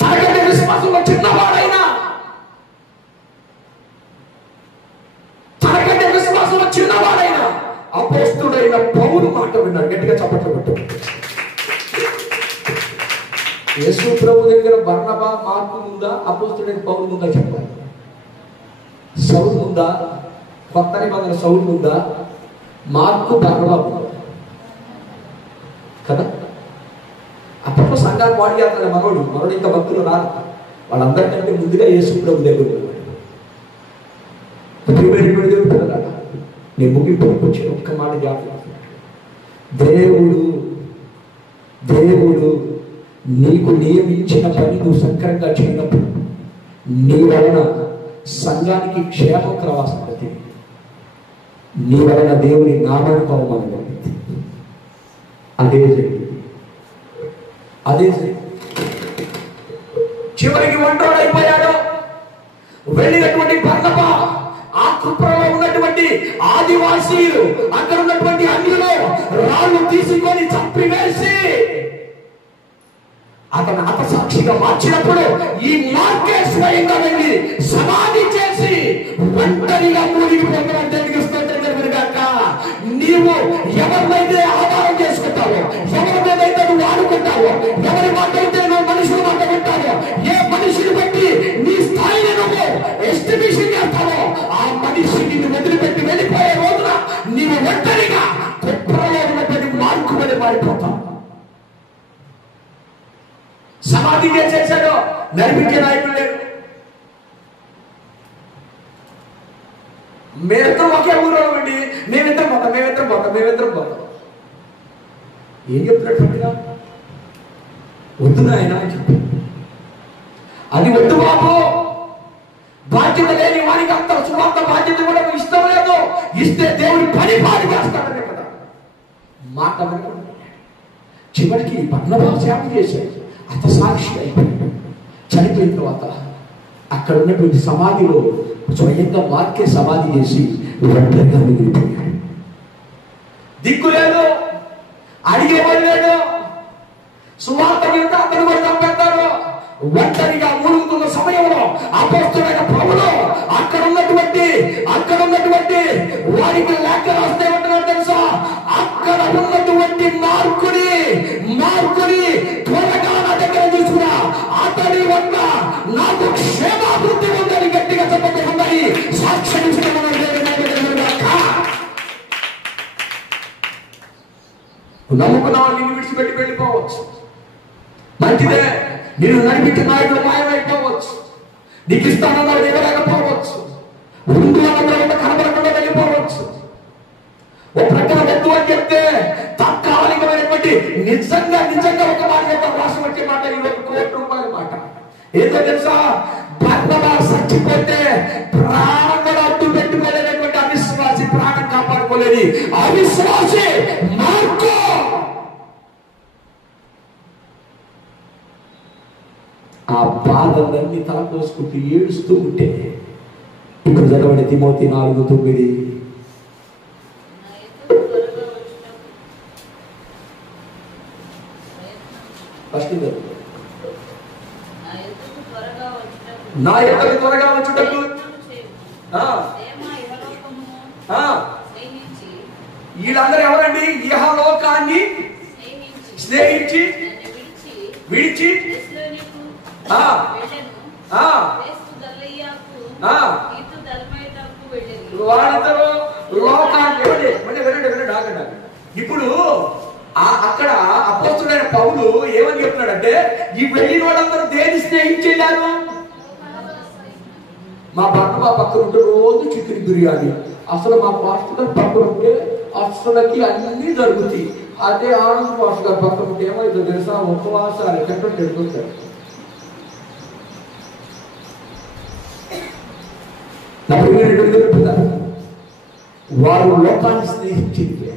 తనకంటే విశ్వాసంలో చిన్నవాడైనా, తనకంటే విశ్వాసంలో చిన్నవాడైనా అపోస్తలుడైన పౌలు మాట విన్నాడు. గట్టిగా చప్పట్లు కొట్టు. యేసు ప్రభు దగ్గర బర్నబా మార్కు ముందా, అపోస్తలుడైన పౌలు ముందా చెప్పాలి? సౌలు ముందా? కొత్త నిబంధన సౌలు ముందా? మార్కు బర్నబా కదా? అప్పట్లో సంఘాలు పాడు చేస్తాడు మనోడు ఇంకా భక్తులు రాదు. వాళ్ళందరికంటే ముందుగా యేసు ప్రభు దగ్గర ఉన్నాడు. నేను ముగింపుకి వచ్చి ఒక్క మాట జ్ఞాపకం. దేవుడు నీకు నియమించిన పని నువ్వు సక్రంగా చేయనప్పుడు నీ వలన సంఘానికి క్షేమం రావాల్సింది. నీ వలన దేవుని నామానికి అవమానం. అదే చివరికి ఒంటరిపోయాడు. వెళ్ళినటువంటి బర్నబా ఆ కుప్రలో ఉన్నటువంటి ఆదివాసీలు, అక్కడ ఉన్నటువంటి అన్యులు రాళ్ళు తీసుకొని చంపివేసి అతను హతసాక్షిగా మార్చినప్పుడు ఈ మార్కే స్వయంగా వెళ్ళి సమాధి చేసి ఒంటరిగా మూలిగిపోతున్న దేవునికి స్తోత్రం కలుగునుగాక. నీవు ఎవరినైతే ఆధారం చేసుకుంటావో, ఎవరినైతే నువ్వు ఆడుకుంటావో, ఎవరి మాట అయితే నువ్వు మనుషులు మాట వింటావో, ఏ మనిషిని బట్టి నీ స్థాయిని నువ్వు ఎస్టిమేషన్ చేస్తావో ఆ మనిషిని నువ్వు వదిలిపెట్టి వెళ్ళిపోయే రోజున నీవు ఒంటరిగా కుట్రలో ఉన్నటువంటి మార్కు వల్ల మారిపోతావు. సమాధి చేసేసాడు. నడిపించే నాయకుడు లేడు. మేమిద్దరం ఒకే ఊరు అండి, మేమిద్దరం పోతాం. ఏం చెప్తున్నట్టుగా వద్దు నాయన అని చెప్పి, అది వద్దు బాబు, బాధ్యత లేని వారికి అంత సువార్త బాధ్యత కూడా ఇష్టం లేదు, ఇస్తే దేవుడి పని పాడు చేస్తాడనే కదా మాట. చివరికి బర్నబా సేవ చేశాడు. హతసాక్షి అయిపోయాడు. చనిపోయిన తర్వాత అక్కడ ఉన్నటువంటి సమాధిలో స్వయంగా మార్కే సమాధి చేసి ఒంటరిగా మిగిలిపోయాడు. దిక్కు లేదు, అడిగేవాడు లేడు. సువార్త వింటే అతను కూడా చంపేస్తారు. ఒంటరిగా మూలుగుతున్న సమయంలో అపోస్తలుడైన పౌలు అక్కడ ఉన్నటువంటి వారికి లేఖ రాస్తే ఉంటున్నారు తెలుసా? అక్కడ ఉన్నటువంటి మార్కుని త్వరగా నా దగ్గర తీసుకురా, అతడి వల్ల నాకు క్షేమాభివృద్ధి ఉందని గట్టిగా చెప్పబడి సాక్ష్యం ఇస్తున్నాను. నమ్ముకున్న వాళ్ళు నిన్ను విడిచిపెట్టి వెళ్ళిపోవచ్చు, మంచిదే. నేను నడిపించిన నాయకుడు మాయమైపోవచ్చు, నీకు ఇస్తానన్నాడు ఇవ్వలేకపోవచ్చు, ముందు అన్న కనబడకుండా వెళ్ళిపోవచ్చు. ఓ ప్రకటన వద్దు అని చెప్తే తాత్కాలికమైనటువంటి నిజంగా ఒక మాట రాసి వచ్చే మాట ₹1,00,00,000 మాట. ఏదో తెలుసా? బర్నబా చచ్చిపోతే ప్రాణం కూడా అడ్డు పెట్టుకోలేనటువంటి అవిశ్వాసి ప్రాణం కాపాడుకోలేని అవిశ్వాసి మార్కు ఆ బాధలన్నీ తలపోసుకుంటూ ఏడుస్తూ ఉంటే ఇప్పుడు చదవండి తిమోతి 4:9. నా యొక్కకు త్వరగా వచ్చుటకు వీళ్ళందరూ ఎవరండి? ఇహలోకాన్ని స్నేహించి విడిచి వాళ్ళిద్దరూ లోకాన్ని వినండి. ఇప్పుడు అక్కడ అపోస్తుడైన పౌలు ఏమని చెప్తున్నాడంటే, ఈ వెళ్ళిన వాళ్ళందరూ దేని స్నేహించారు? మా భర్త పక్కన ఉంటే రోజు చికెన్ బిర్యానీ, అసలు మా పాస్టర్ పక్కన ఉంటే అసలుకి అన్ని జరుగుతాయి. అదే ఆనంద్ పాస్టర్ గారు పక్కన ఉంటే ఏమైతే తెలుసా, ఉపవాసాలు చెప్పడం జరుగుతారు. వారు లోకాన్ని స్నేహించింది,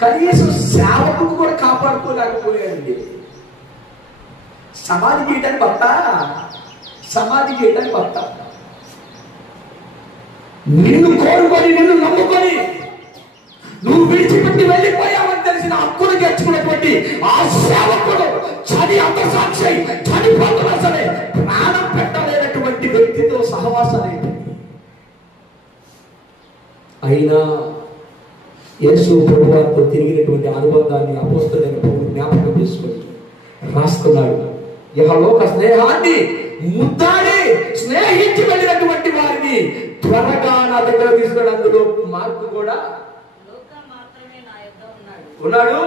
కనీసం సేవకుడు కూడా కాపాడుకోలేకపోయారండి. సమాధి చేయడానికి భర్త నిన్ను కోరుకొని, నిన్ను నమ్ముకొని నువ్వు విడిచిపెట్టి వెళ్ళిపోయావని తెలిసిన హక్కును తెచ్చుకున్నటువంటి ఆ సేవకుడు చని అంతసాక్షి చనిపోతున్నా సరే ప్రాణం పెట్టలేనటువంటి వ్యక్తితో సహవాసాన్ని అయినా యేసు ప్రభువారితో తిరిగినటువంటి అనుబంధాన్ని అపోస్తలుడైన పౌలు జ్ఞాపకం చేసుకొని రాస్తున్నాడు. ఇహలోక స్నేహాన్ని ముద్దాడి స్నేహించి వెళ్ళినటువంటి వారిని త్వరగా నా దగ్గర తీసుకుని, అందులో మార్పు కూడా ఉన్నాడు.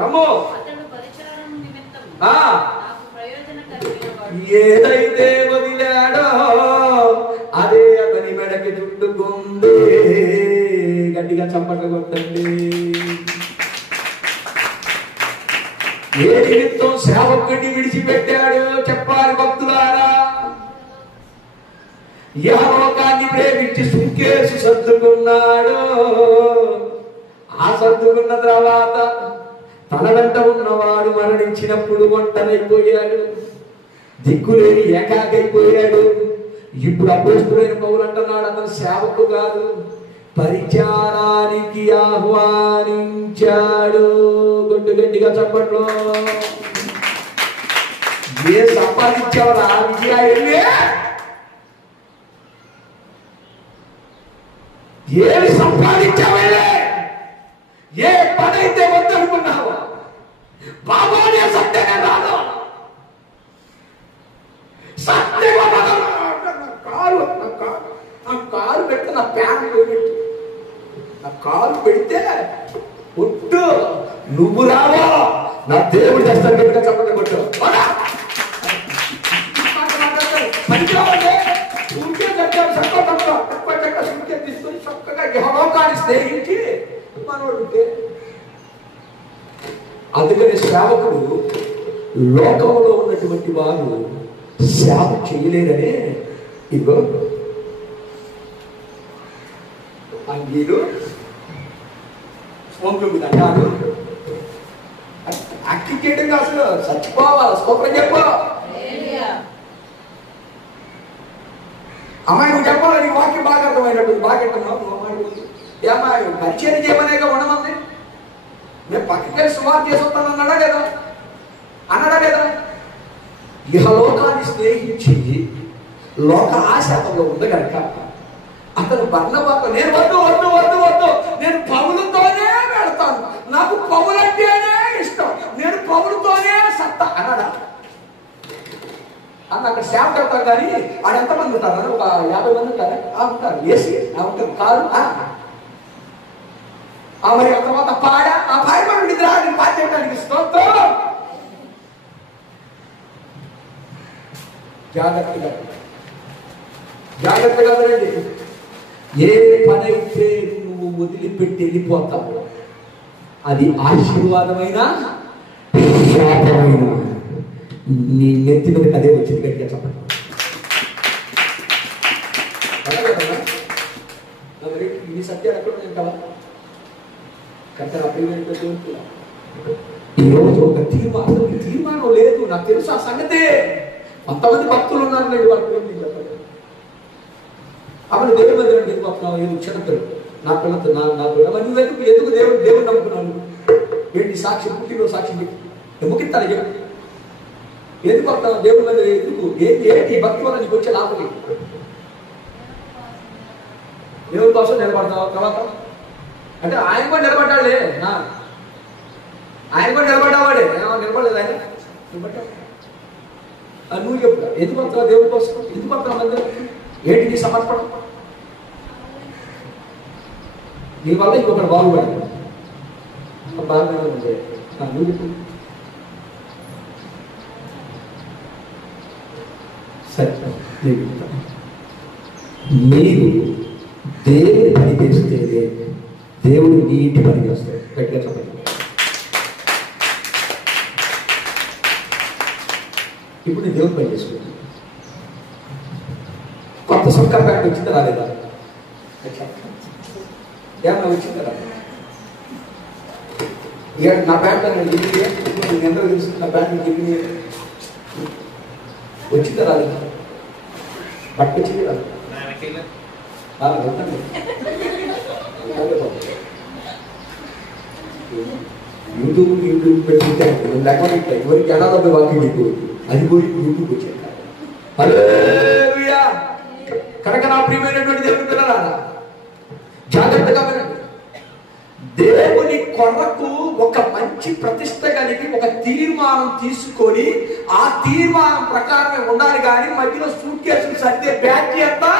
రమ్ము, ఏదైతే వదిలాడో అదే అతని మెడకి చుట్టుకుంది. గట్టిగా చప్పట్లు కొట్టండి. ఏ నిమిత్తం సేవకుడిని విడిచిపెట్టాడు చెప్పాలి భక్తులారా. యెహోవాని ప్రేమించి సుంకేసు సర్దుకున్నాడు. ఆ సర్దుకున్న తర్వాత తన వెంట ఉన్నవాడు మరణించినప్పుడు ఒంటరైపోయాడు, దిక్కులేని ఏకాకైపోయాడు. ఇప్పుడు అపోస్తలుడైన పౌలు అంటున్నాడు, అతను సేవకు కాదు, పరిచారానికి ఆహ్వానించాడు. గట్టిగా చెప్పట్లో ఏ సంపాదించావరా విజయాన్ని? ఏమి సంపాదించావే? ఏ పని అయితే వద్దనుకున్నావు? బాబోనే సత్యమే రాదు. కారు పెడితే నా ప్యాన్ పోయినట్టు, నా కారు పెడితే ఒట్టు నువ్వు రావా, నా దేవుడు చేస్తాను. గట్టిగా చెప్పండి కొట్టు. తీసుకొని చక్కగా యెహోవాని స్నేహించి మనోడు. అందుకని సేవకుడు లోకంలో ఉన్నటువంటి వారు సేవ చేయలేరనే ఇగో అంగీలు స్వంతుడు దండాలు యాక్టింగ్ చేయడం అసలు చచ్చిపోవాలి. స్తోత్రం చెప్పు అమ్మాయి, నువ్వు చెప్పాలి. నీ వాక్యం బాగా అర్థమైనప్పుడు బాగా ఏమాయి పరిచయం చేయమనేగా ఉండమంది. నేను పక్కకెళ్ళి సుమారు చేసి వస్తాను అన్నాడా లేదా? ఇహలోకాన్ని స్నేహించి లోక ఆశ అతను ఉంది కనుక అతను బర్నబాతో నేను వద్దు నేను పౌలుతోనే వెళ్తాను, నాకు పౌలంటేనే ఇష్టం, నేను పౌలుతోనే సత్తా అన్నాడా? అన్న అక్కడ సేవ పెడతాం కానీ ఆడు ఎంతమంది ఉంటారు? ఒక 50 మంది ఉంటారా? ఉంటారు. ఏసీ ఉంటారు. కాదు మరి ఆ తర్వాత ఆ పాడ నిద్ర పాడేయడానికి స్తోత్రం. జాగ్రత్తగా వినండి. ఏ పని అయితే నువ్వు వదిలిపెట్టి వెళ్ళిపోతావు అది ఆశీర్వాదమైన శాపమైన నీ నెత్తి మీద అదే వచ్చింది. గట్టిగా చెప్పండి. ఈ సత్యాలు ఎక్కడ ఉంటావా? ఈరోజు ఒక తీర్మానం లేదు. నాకు తెలుసు ఆ సంగతే. కొంతమంది భక్తులు ఉన్నారు లేండి, వాళ్ళ చెప్పండి. అప్పుడు దేవుడి మందిరం వెళ్ళిపోతున్నావు, ఏదో క్షణతులు నా పిల్లతో నా పిల్లలు ఎందుకు దేవుడు నమ్ముకున్నాను ఏంటి? సాక్షి పుట్టిలో సాక్షి ముగిస్తాను చెప్పి ఎందుకు వస్తావు దేవుడి మీద? ఎందుకు? ఏంటి భక్తి వల్ల నీకు వచ్చే లాభం ఏంటి? దేవుడి కోసం నిలబడతావు. తర్వాత అంటే ఆయన కూడా నిలబడ్డాడులే, ఆయన కూడా నిలబడ్డావాడే. నిలబడలేదు ఆయన, నిలబడ్డావు. నువ్వు చెప్తా ఎందుకు వస్తావు దేవుడి కోసం? ఎందుకు వస్తావు మంది? ఏంటి నీ సమర్పణ? నీ వల్ల ఇంకొకటి బాగుపడి బాగా ఉండే నువ్వు సరే. మీరు దేవుడి పని చేస్తే దేవుడు నీ ఇంటి పని చేస్తాడు. గట్టిగా చెప్పండి. ఇప్పుడు నేను దేవుడి పని చేసుకుంటాను. కొత్త సొక్క ప్యాంట్ వచ్చిందా రాలేదా? ఏమన్నా వచ్చిందా రాలేదా? నా ప్యాంట్ నేను ఎందరో తెలుసు. నా ప్యాంట్ గిరిని వచ్చిందా రాలేదా? బట్ట వచ్చింది రాలేదు. యూట్యూబ్ పెట్టుకుంటే లేకపోతే ఎవరికి ఎలా డబ్బు వాకింగ్ ఎక్కువ అది పోయి యూట్యూబ్ వచ్చాయి. హల్లెలూయా. కనుక నా ప్రియమైనటువంటి దేవుని పిల్లలారా జాగ్రత్తగా వినండి. దేవుని కొరకు ఒక మంచి ప్రతిష్ట కలిగి ఒక తీర్మానం తీసుకొని ఆ తీర్మానం ప్రకారమే ఉండాలి. కానీ మధ్యలో సూట్ కేసులు సర్దే బ్యాచ్ అంతా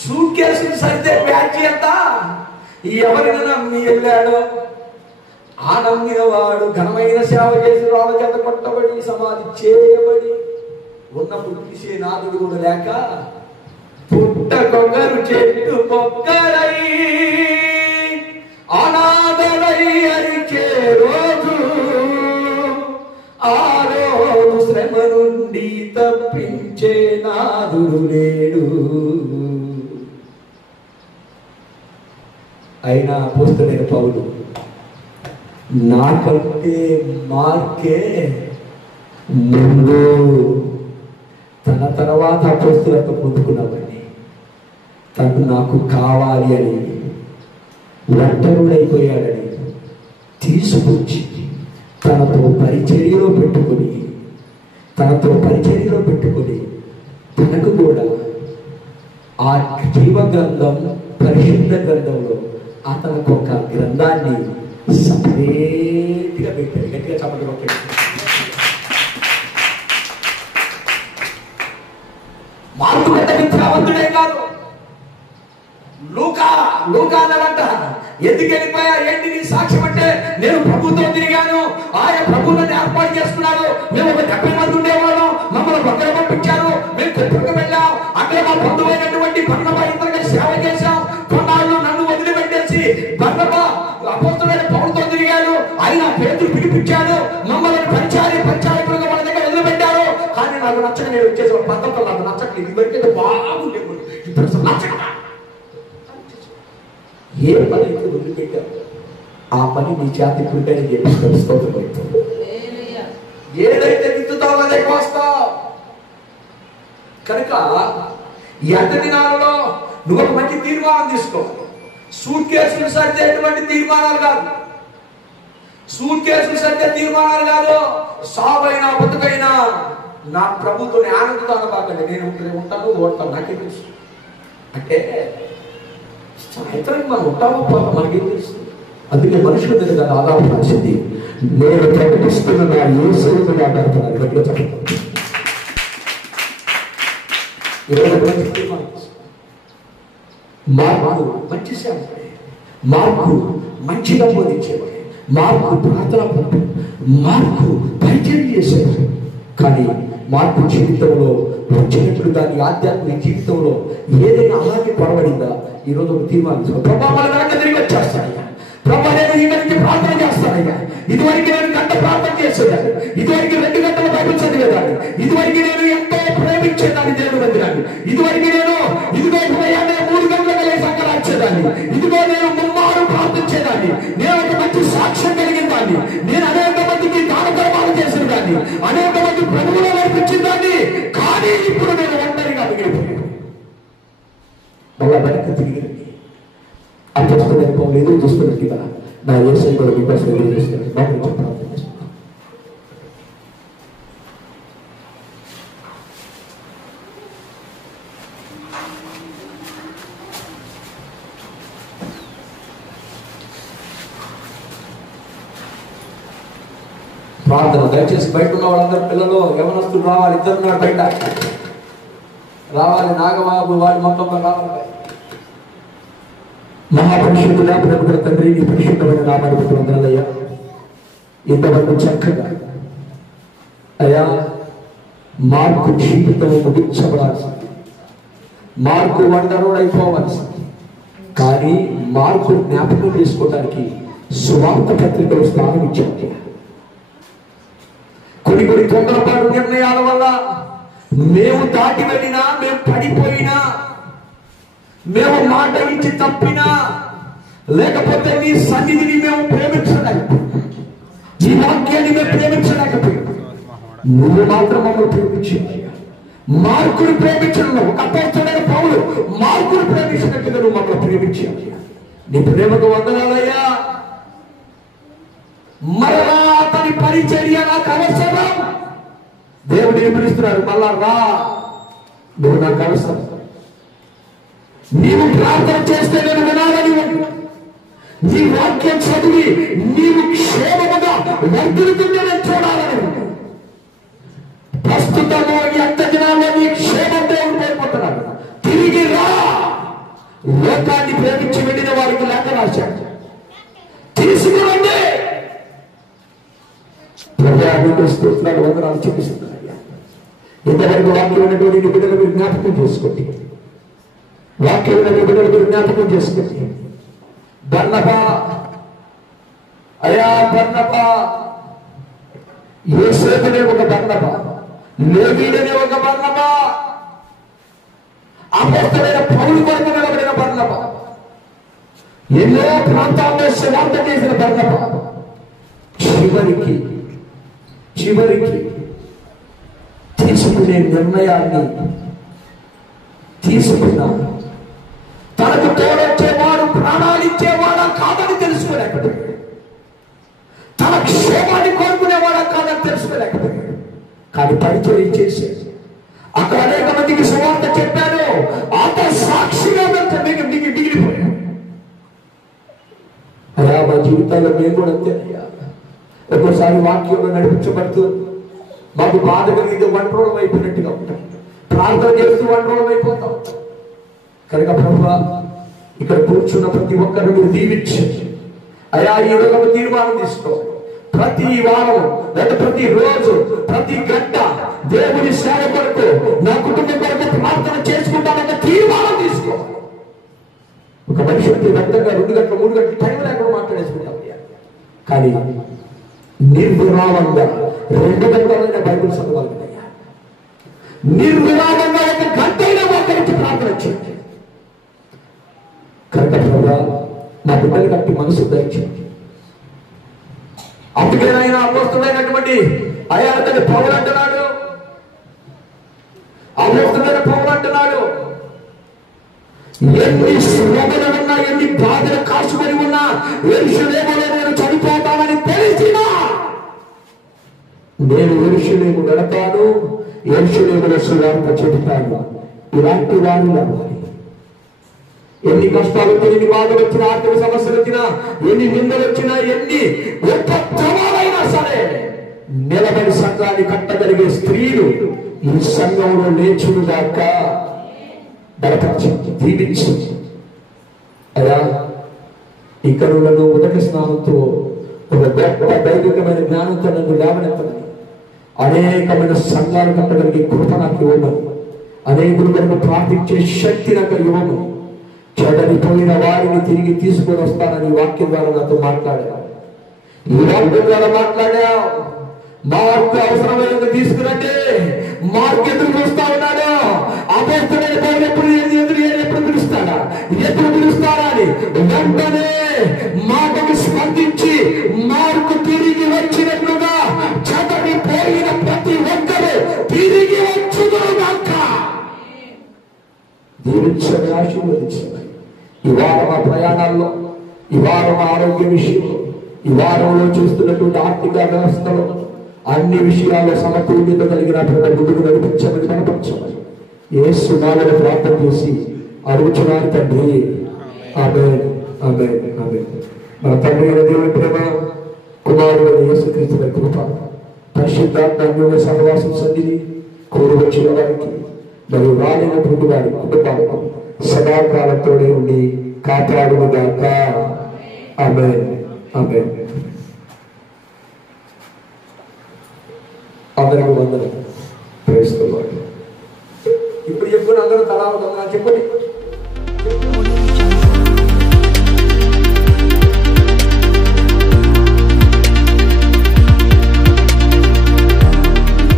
సూట్ కేసులు సర్దే బ్యాచ్ అంతా ఎవరిని నమ్మి వెళ్ళాడో ఆ నమ్మిన వాడు ఘనమైన సేవ చేసి వాళ్ళ చేత కొట్టబడి సమాధి చేయబడి ఉన్నప్పుడు తీసే నాదుడు కూడా లేక పుట్టకొకరు చెట్టు కొక్కరై అనాథలై అరిచే రోజు ఆ రోజు శ్రమ నుండి తప్పించే నాదుడు లేడు. అయినా అపోస్తలుడైన పౌలు నాకంటే మార్కే ముందు తన తర్వాత అపోస్తలులతో పొందుకున్నామని తను నాకు కావాలి అని ఒంటరుడైపోయాడని తీసుకొచ్చి తనతో పరిచర్యలో పెట్టుకొని తనకు కూడా ఆ జీవ గ్రంథం పరిశుద్ధ గ్రంథంలో అతనికి ఒక గ్రంథాన్ని సపరేట్గా పెట్టాడు. గట్టిగా చెప్పడం మార్కు పెద్ద విద్యావంతుడే కాదు. లూకా అన్నాడంట, ఎందుకు వెళ్ళిపోయా ఏంటి నీ సాక్ష్యం అంటే, నేను ప్రభుతో తిరిగాను, ఆయన ప్రభువులను ఏర్పాటు చేసుకున్నాడు. మేము ఒక 70 మంది ఉండేవాళ్ళం, మమ్మల్ని పక్కన పంపించారు, మేము కుప్పకు వెళ్ళాం, అక్కడ మా బంధువైనటువంటి బర్నబా ఇద్దరికి సేవ చేశాం. కొన్నాళ్ళు నన్ను వదిలిపెట్టేసి బర్నబా అపోస్తలుడైన పౌలుతో తిరిగాడు, ఆయన పేతురు పిలిపించాడు, మమ్మల్ని పరిచారకులుగా మన దగ్గర వదిలిపెట్టారు. కానీ నాకు నచ్చక నేను వచ్చేసి పద్ధతులు నాకు నచ్చట్లేదు. ఇవరికి బాగుండే ఇప్పుడు అసలు నచ్చక ఏ పని అయితే వదిలిపెట్టావు ఆ పని నీ చేత ఇప్పుడుకైనా చేపిస్తావు. ఏదైతే విత్తుతావు అదే కోస్తావు. కనుక ఈ అంత దినాలలో నువ్వు ఒక మంచి తీర్మానం తీసుకో. సూట్ కేసులు సర్దేటువంటి తీర్మానాలు కాదు, సూట్ కేసులు సర్దే తీర్మానాలు కాదు. సాబైనా బతుకైనా నా ప్రభుత్వం ఆనందుతాను కాకండి, నేను ఉంటాను ఓడతాను, నాకే తెలుసు అంటే సాయంత్రానికి మనం ఉంటామో పోతాం మనకేం తెలుసు. అందుకే మనుషుల మీద ఆధారపడాల్సింది నేను ప్రకటిస్తున్న నా యేసు మీద ఆధారపడాలి. గట్టిగా చెప్తాను. మార్కు మంచి సేవకుడే, మార్కు మంచిగా బోధించేవాడే, మార్కు ప్రార్థన పడు, మార్కు పరిచయం చేసేవాడు. కానీ మార్కు జీవితంలో వచ్చినట్లు దాని ఆధ్యాత్మిక జీవితంలో ఏదైనా అలాగే పొరబడిందా? ఈరోజు ఒక తీర్మానం, ప్రభావ వెనక తిరిగి వచ్చేస్తానయ్యా, ప్రభావ నేను ఈ నుంచి ప్రార్థన చేస్తానయ్యా, ఇదివరకు నేను గంట ప్రార్థన చేసేదాన్ని, ఇదివరకు 2 గంటలు బైబిల్ చదివేదాన్ని, ఇదివరకు నేను ఎంతో ప్రేమించేదాన్ని దేవుని మందిరాన్ని, ఇదివరకు నేను 3 గంటలకు లేసి అక్కడ వచ్చేదాన్ని, ఇదిగో నేను ముమ్మారు ప్రార్థించేదాన్ని, నేను ఒక మంచి సాక్ష్యం కలిగిన దాన్ని, నేను అనేక మందికి దానధర్మాలు చేసిన దాన్ని, అనేక మంది ప్రభువులో నేర్పించిన దాన్ని. కానీ ఇప్పుడు నేను ఒంటరిగా మిగిలిపోయాను. మళ్ళా వెనక్కి తిరిగి అపోస్తలుడైన పౌలు ఎదురు చూస్తున్నట్టు నా యేసు కూడా మీకోసం ఎదురు చూస్తున్నాను. ప్రార్థన. దయచేసి బయట ఉన్న వాళ్ళందరూ పిల్లలు యవనస్తులు రావాలి. ఇద్దరు బయట రావాలి. నాగబాబు వాడి మొత్తంలో రావాలి. మహాపరిషుద్ధుడా ప్రభుత్వ తండ్రి, నీ పరిశుద్ధమైన నామానికి వందనాలయ్యా. ఇంతవరకు చక్కగా అయ్యా మార్కు జీవితం ముగించబడాల్సింది, మార్కు వండరోడైపోవాల్సింది. కానీ మార్కు జ్ఞాపకం చేసుకోవడానికి సువార్త పత్రికలో స్థానం ఇచ్చాడు. కొన్ని తొందరపాటు నిర్ణయాల వల్ల మేము దాటి వెళ్ళినా, మేము పడిపోయినా, మేము మాట ఇచ్చి తప్పినా, లేకపోతే నీ సన్నిధిని మేము ప్రేమించలేకపోయినా, నీ వాక్యాన్ని మేము ప్రేమించలేకపోయినా, నువ్వు మాత్రం మమ్మల్ని ప్రేమించావు. మార్కును ప్రేమించడం ఒక అపోస్తలుడైన పౌలు మార్కును ప్రేమించినట్టుగా నువ్వు మమ్మల్ని ప్రేమించావు. నీ ప్రేమకు వందనాలయ్యా. మరలా అతని పరిచర్య నాకు అవసరం. దేవుడు ఏం పిలుస్తున్నాడు? మళ్ళా రా, నువ్వు నాకు అవసరం. నీవు ప్రార్థన చేస్తే నేను వినాలని, నీ వాక్యం చదివి నీవు క్షేమముగా వర్ధిల్లుతుంటే నేను చూడాలని. ప్రస్తుతము ఎంత దినాల్లో నీ క్షేమం దేవుడు కోరుకుంటున్నాడు. తిరిగి రా. లోకాన్ని ప్రేమించి వెళ్ళిన వారికి లేఖ రాశాడు, తీసుకురండి. స్తోత్రాలు వందనాలు చూపిస్తున్నాయ్యా. ఇంతవరకు వాక్యం ఉన్నటువంటి నీ బిడ్డలు మీరు జ్ఞాపకం చేసుకోండి. వాక్యం ఉన్న నీ బిడ్డలు మీరు జ్ఞాపకం చేసుకోండి. బర్నబా అయా బర్నబా, యోసేపునే ఒక బర్నబా, లేవీయుడనే ఒక బర్నబా, అపోస్తలుడైన పౌలు కొరకు నిలబడిన బర్నబా, ఎన్నో ప్రాంతాల్లో సువార్త చేసిన బర్నబా, చివరికి తీసుకునే నిర్ణయాన్ని తీసుకున్నా. తనకు తోడొచ్చేవాడు ప్రాణాలిచ్చేవాడా కాదని తెలుసుకోలేకపోయాడు. తన క్షేమాన్ని కోరుకునేవాడా కాదని తెలుసుకోలేకపోయాడు. కానీ పరిచయం చేశాడు. అక్కడ అనేక మందికి సువార్త చెప్పాను. అంత సాక్షిగా మిగిలిపోయాడు. అయ్యా, మా జీవితాల్లో మేము కూడా అంతే అయ్యా. ఒక్కోసారి వాక్యంలో నడిపించబడుతూ మాకు బాధ కలిగితే వంటరోళం అయిపోయినట్టుగా ఉంటాం. ప్రార్థన చేస్తూ వంటరోళం అయిపోతాం. కనుక ప్రభువా, ఇక్కడ కూర్చున్న ప్రతి ఒక్కరిని మీరు దీవించి అయ్యా ఈ రోజు తీర్మానం తీసుకో. ప్రతి వారం లేదా ప్రతి రోజు ప్రతి గంట దేవుని సేవ కొరకు, నా కుటుంబం కొరకు ప్రార్థన చేసుకుంటానన్న తీర్మానం తీసుకో. ఒక మనిషి వ్యక్తంగా 2 గంటలు 3 గంటలు టైం లేకుండా మాట్లాడేసుకుంటాం. కానీ నిర్విరామంగా 2 గంటలైన బైబిల్ చదవాలయ్యా. నిర్విరామంగా 1 గంట అయినా వాక్యానికి ప్రార్థన చేయండి. కనుక ప్రభా, నా బిడ్డలు కట్టి మనసు దయచేయండి. అందుకేనైనా అపోస్తలుడైనటువంటి అయ్యా అతని పౌలు అంటున్నాడు, అపోస్తలుడైన పౌలు అంటున్నాడు, ఎన్ని శ్రమలు ఉన్నా, ఎన్ని బాధలు కాసుకొని ఉన్నా, యెరూషలేములో నేను చనిపోతానని తెలిసినా నేను యెరూషలేము వెళతాను, యెరూషలేములో సువార్త చెబుతాను. ఇలాంటి వారు రావాలి. ఎన్ని కష్టాలు వచ్చినా, ఎన్ని బాధలు వచ్చినా, ఆర్థిక సమస్యలు వచ్చినా, ఎన్ని నిందలు వచ్చినా, ఎన్ని ఉపద్రవాలైనా సరే నిలబడి సంఘాన్ని కట్టగలిగే స్త్రీలు ఈ సంఘంలో లేచును దాక బలపరిచి దీవించి అలా ఇక్కడ నన్ను ఉదక స్నానంతో ఒక గొప్ప దైవికమైన జ్ఞానంతో నన్ను లేవనెత్తమని, అనేకమైన సంఘాలు కట్టగలిగే కృప నాకు ఇవ్వమని, అనేకులు కొరకు ప్రార్థించే శక్తి నాకు ఇవ్వమని, చెడలిపోయిన వారిని తిరిగి తీసుకొని వస్తానని వాక్యం ద్వారా నాతో మాట్లాడా. ఈ వాక్యం ద్వారా మాట్లాడా. మార్కు అవసరమైనది తీసుకురంటే మార్కు ఎదురు చూస్తా ఉన్నాడు. అపోస్తలుడైన పౌలు ఎప్పుడు పిలుస్తాడా, ఎప్పుడు పిలుస్తాడా అని వెంటనే మాటకు స్పందించి మార్కు తిరిగి వచ్చినట్లుగా చెదరిపోయిన ప్రతి ఒక్కరు తిరిగి వచ్చుదురుగాక. దీవించని ఆశీర్వదించండి. ఈ వారం ఆ ప్రయాణాల్లో, ఈ వారం ఆరోగ్య విషయంలో, ఈ వారంలో చూస్తున్నటువంటి ఆర్థిక వ్యవస్థలో అన్ని విషయాల్లో సమతుల్యత కలిగిన ముందుకు నడిపించమని, కనపరచమని యేసు నామమున ప్రార్థన చేసి అడుగుచున్నాను తండ్రి. ఆమేన్, ఆమేన్, ఆమేన్. మన తండ్రి అయిన దేవుని ప్రేమ, కుమారుడైన యేసుక్రీస్తు కృప, పరిశుద్ధాత్మ సహవాసం సన్నిధి కోరి వచ్చిన వారికి మరియు రాలినటువంటి వారి కుటుంబాలకు సదాకాలంతోనే ఉండి కాపాడుగాక. ఆమేన్. ఆమేన్. అందరికీ వందనాలు. Praise the lord. ఇప్పుడు చెప్పుకుని అందరూ తలా చెప్పండి.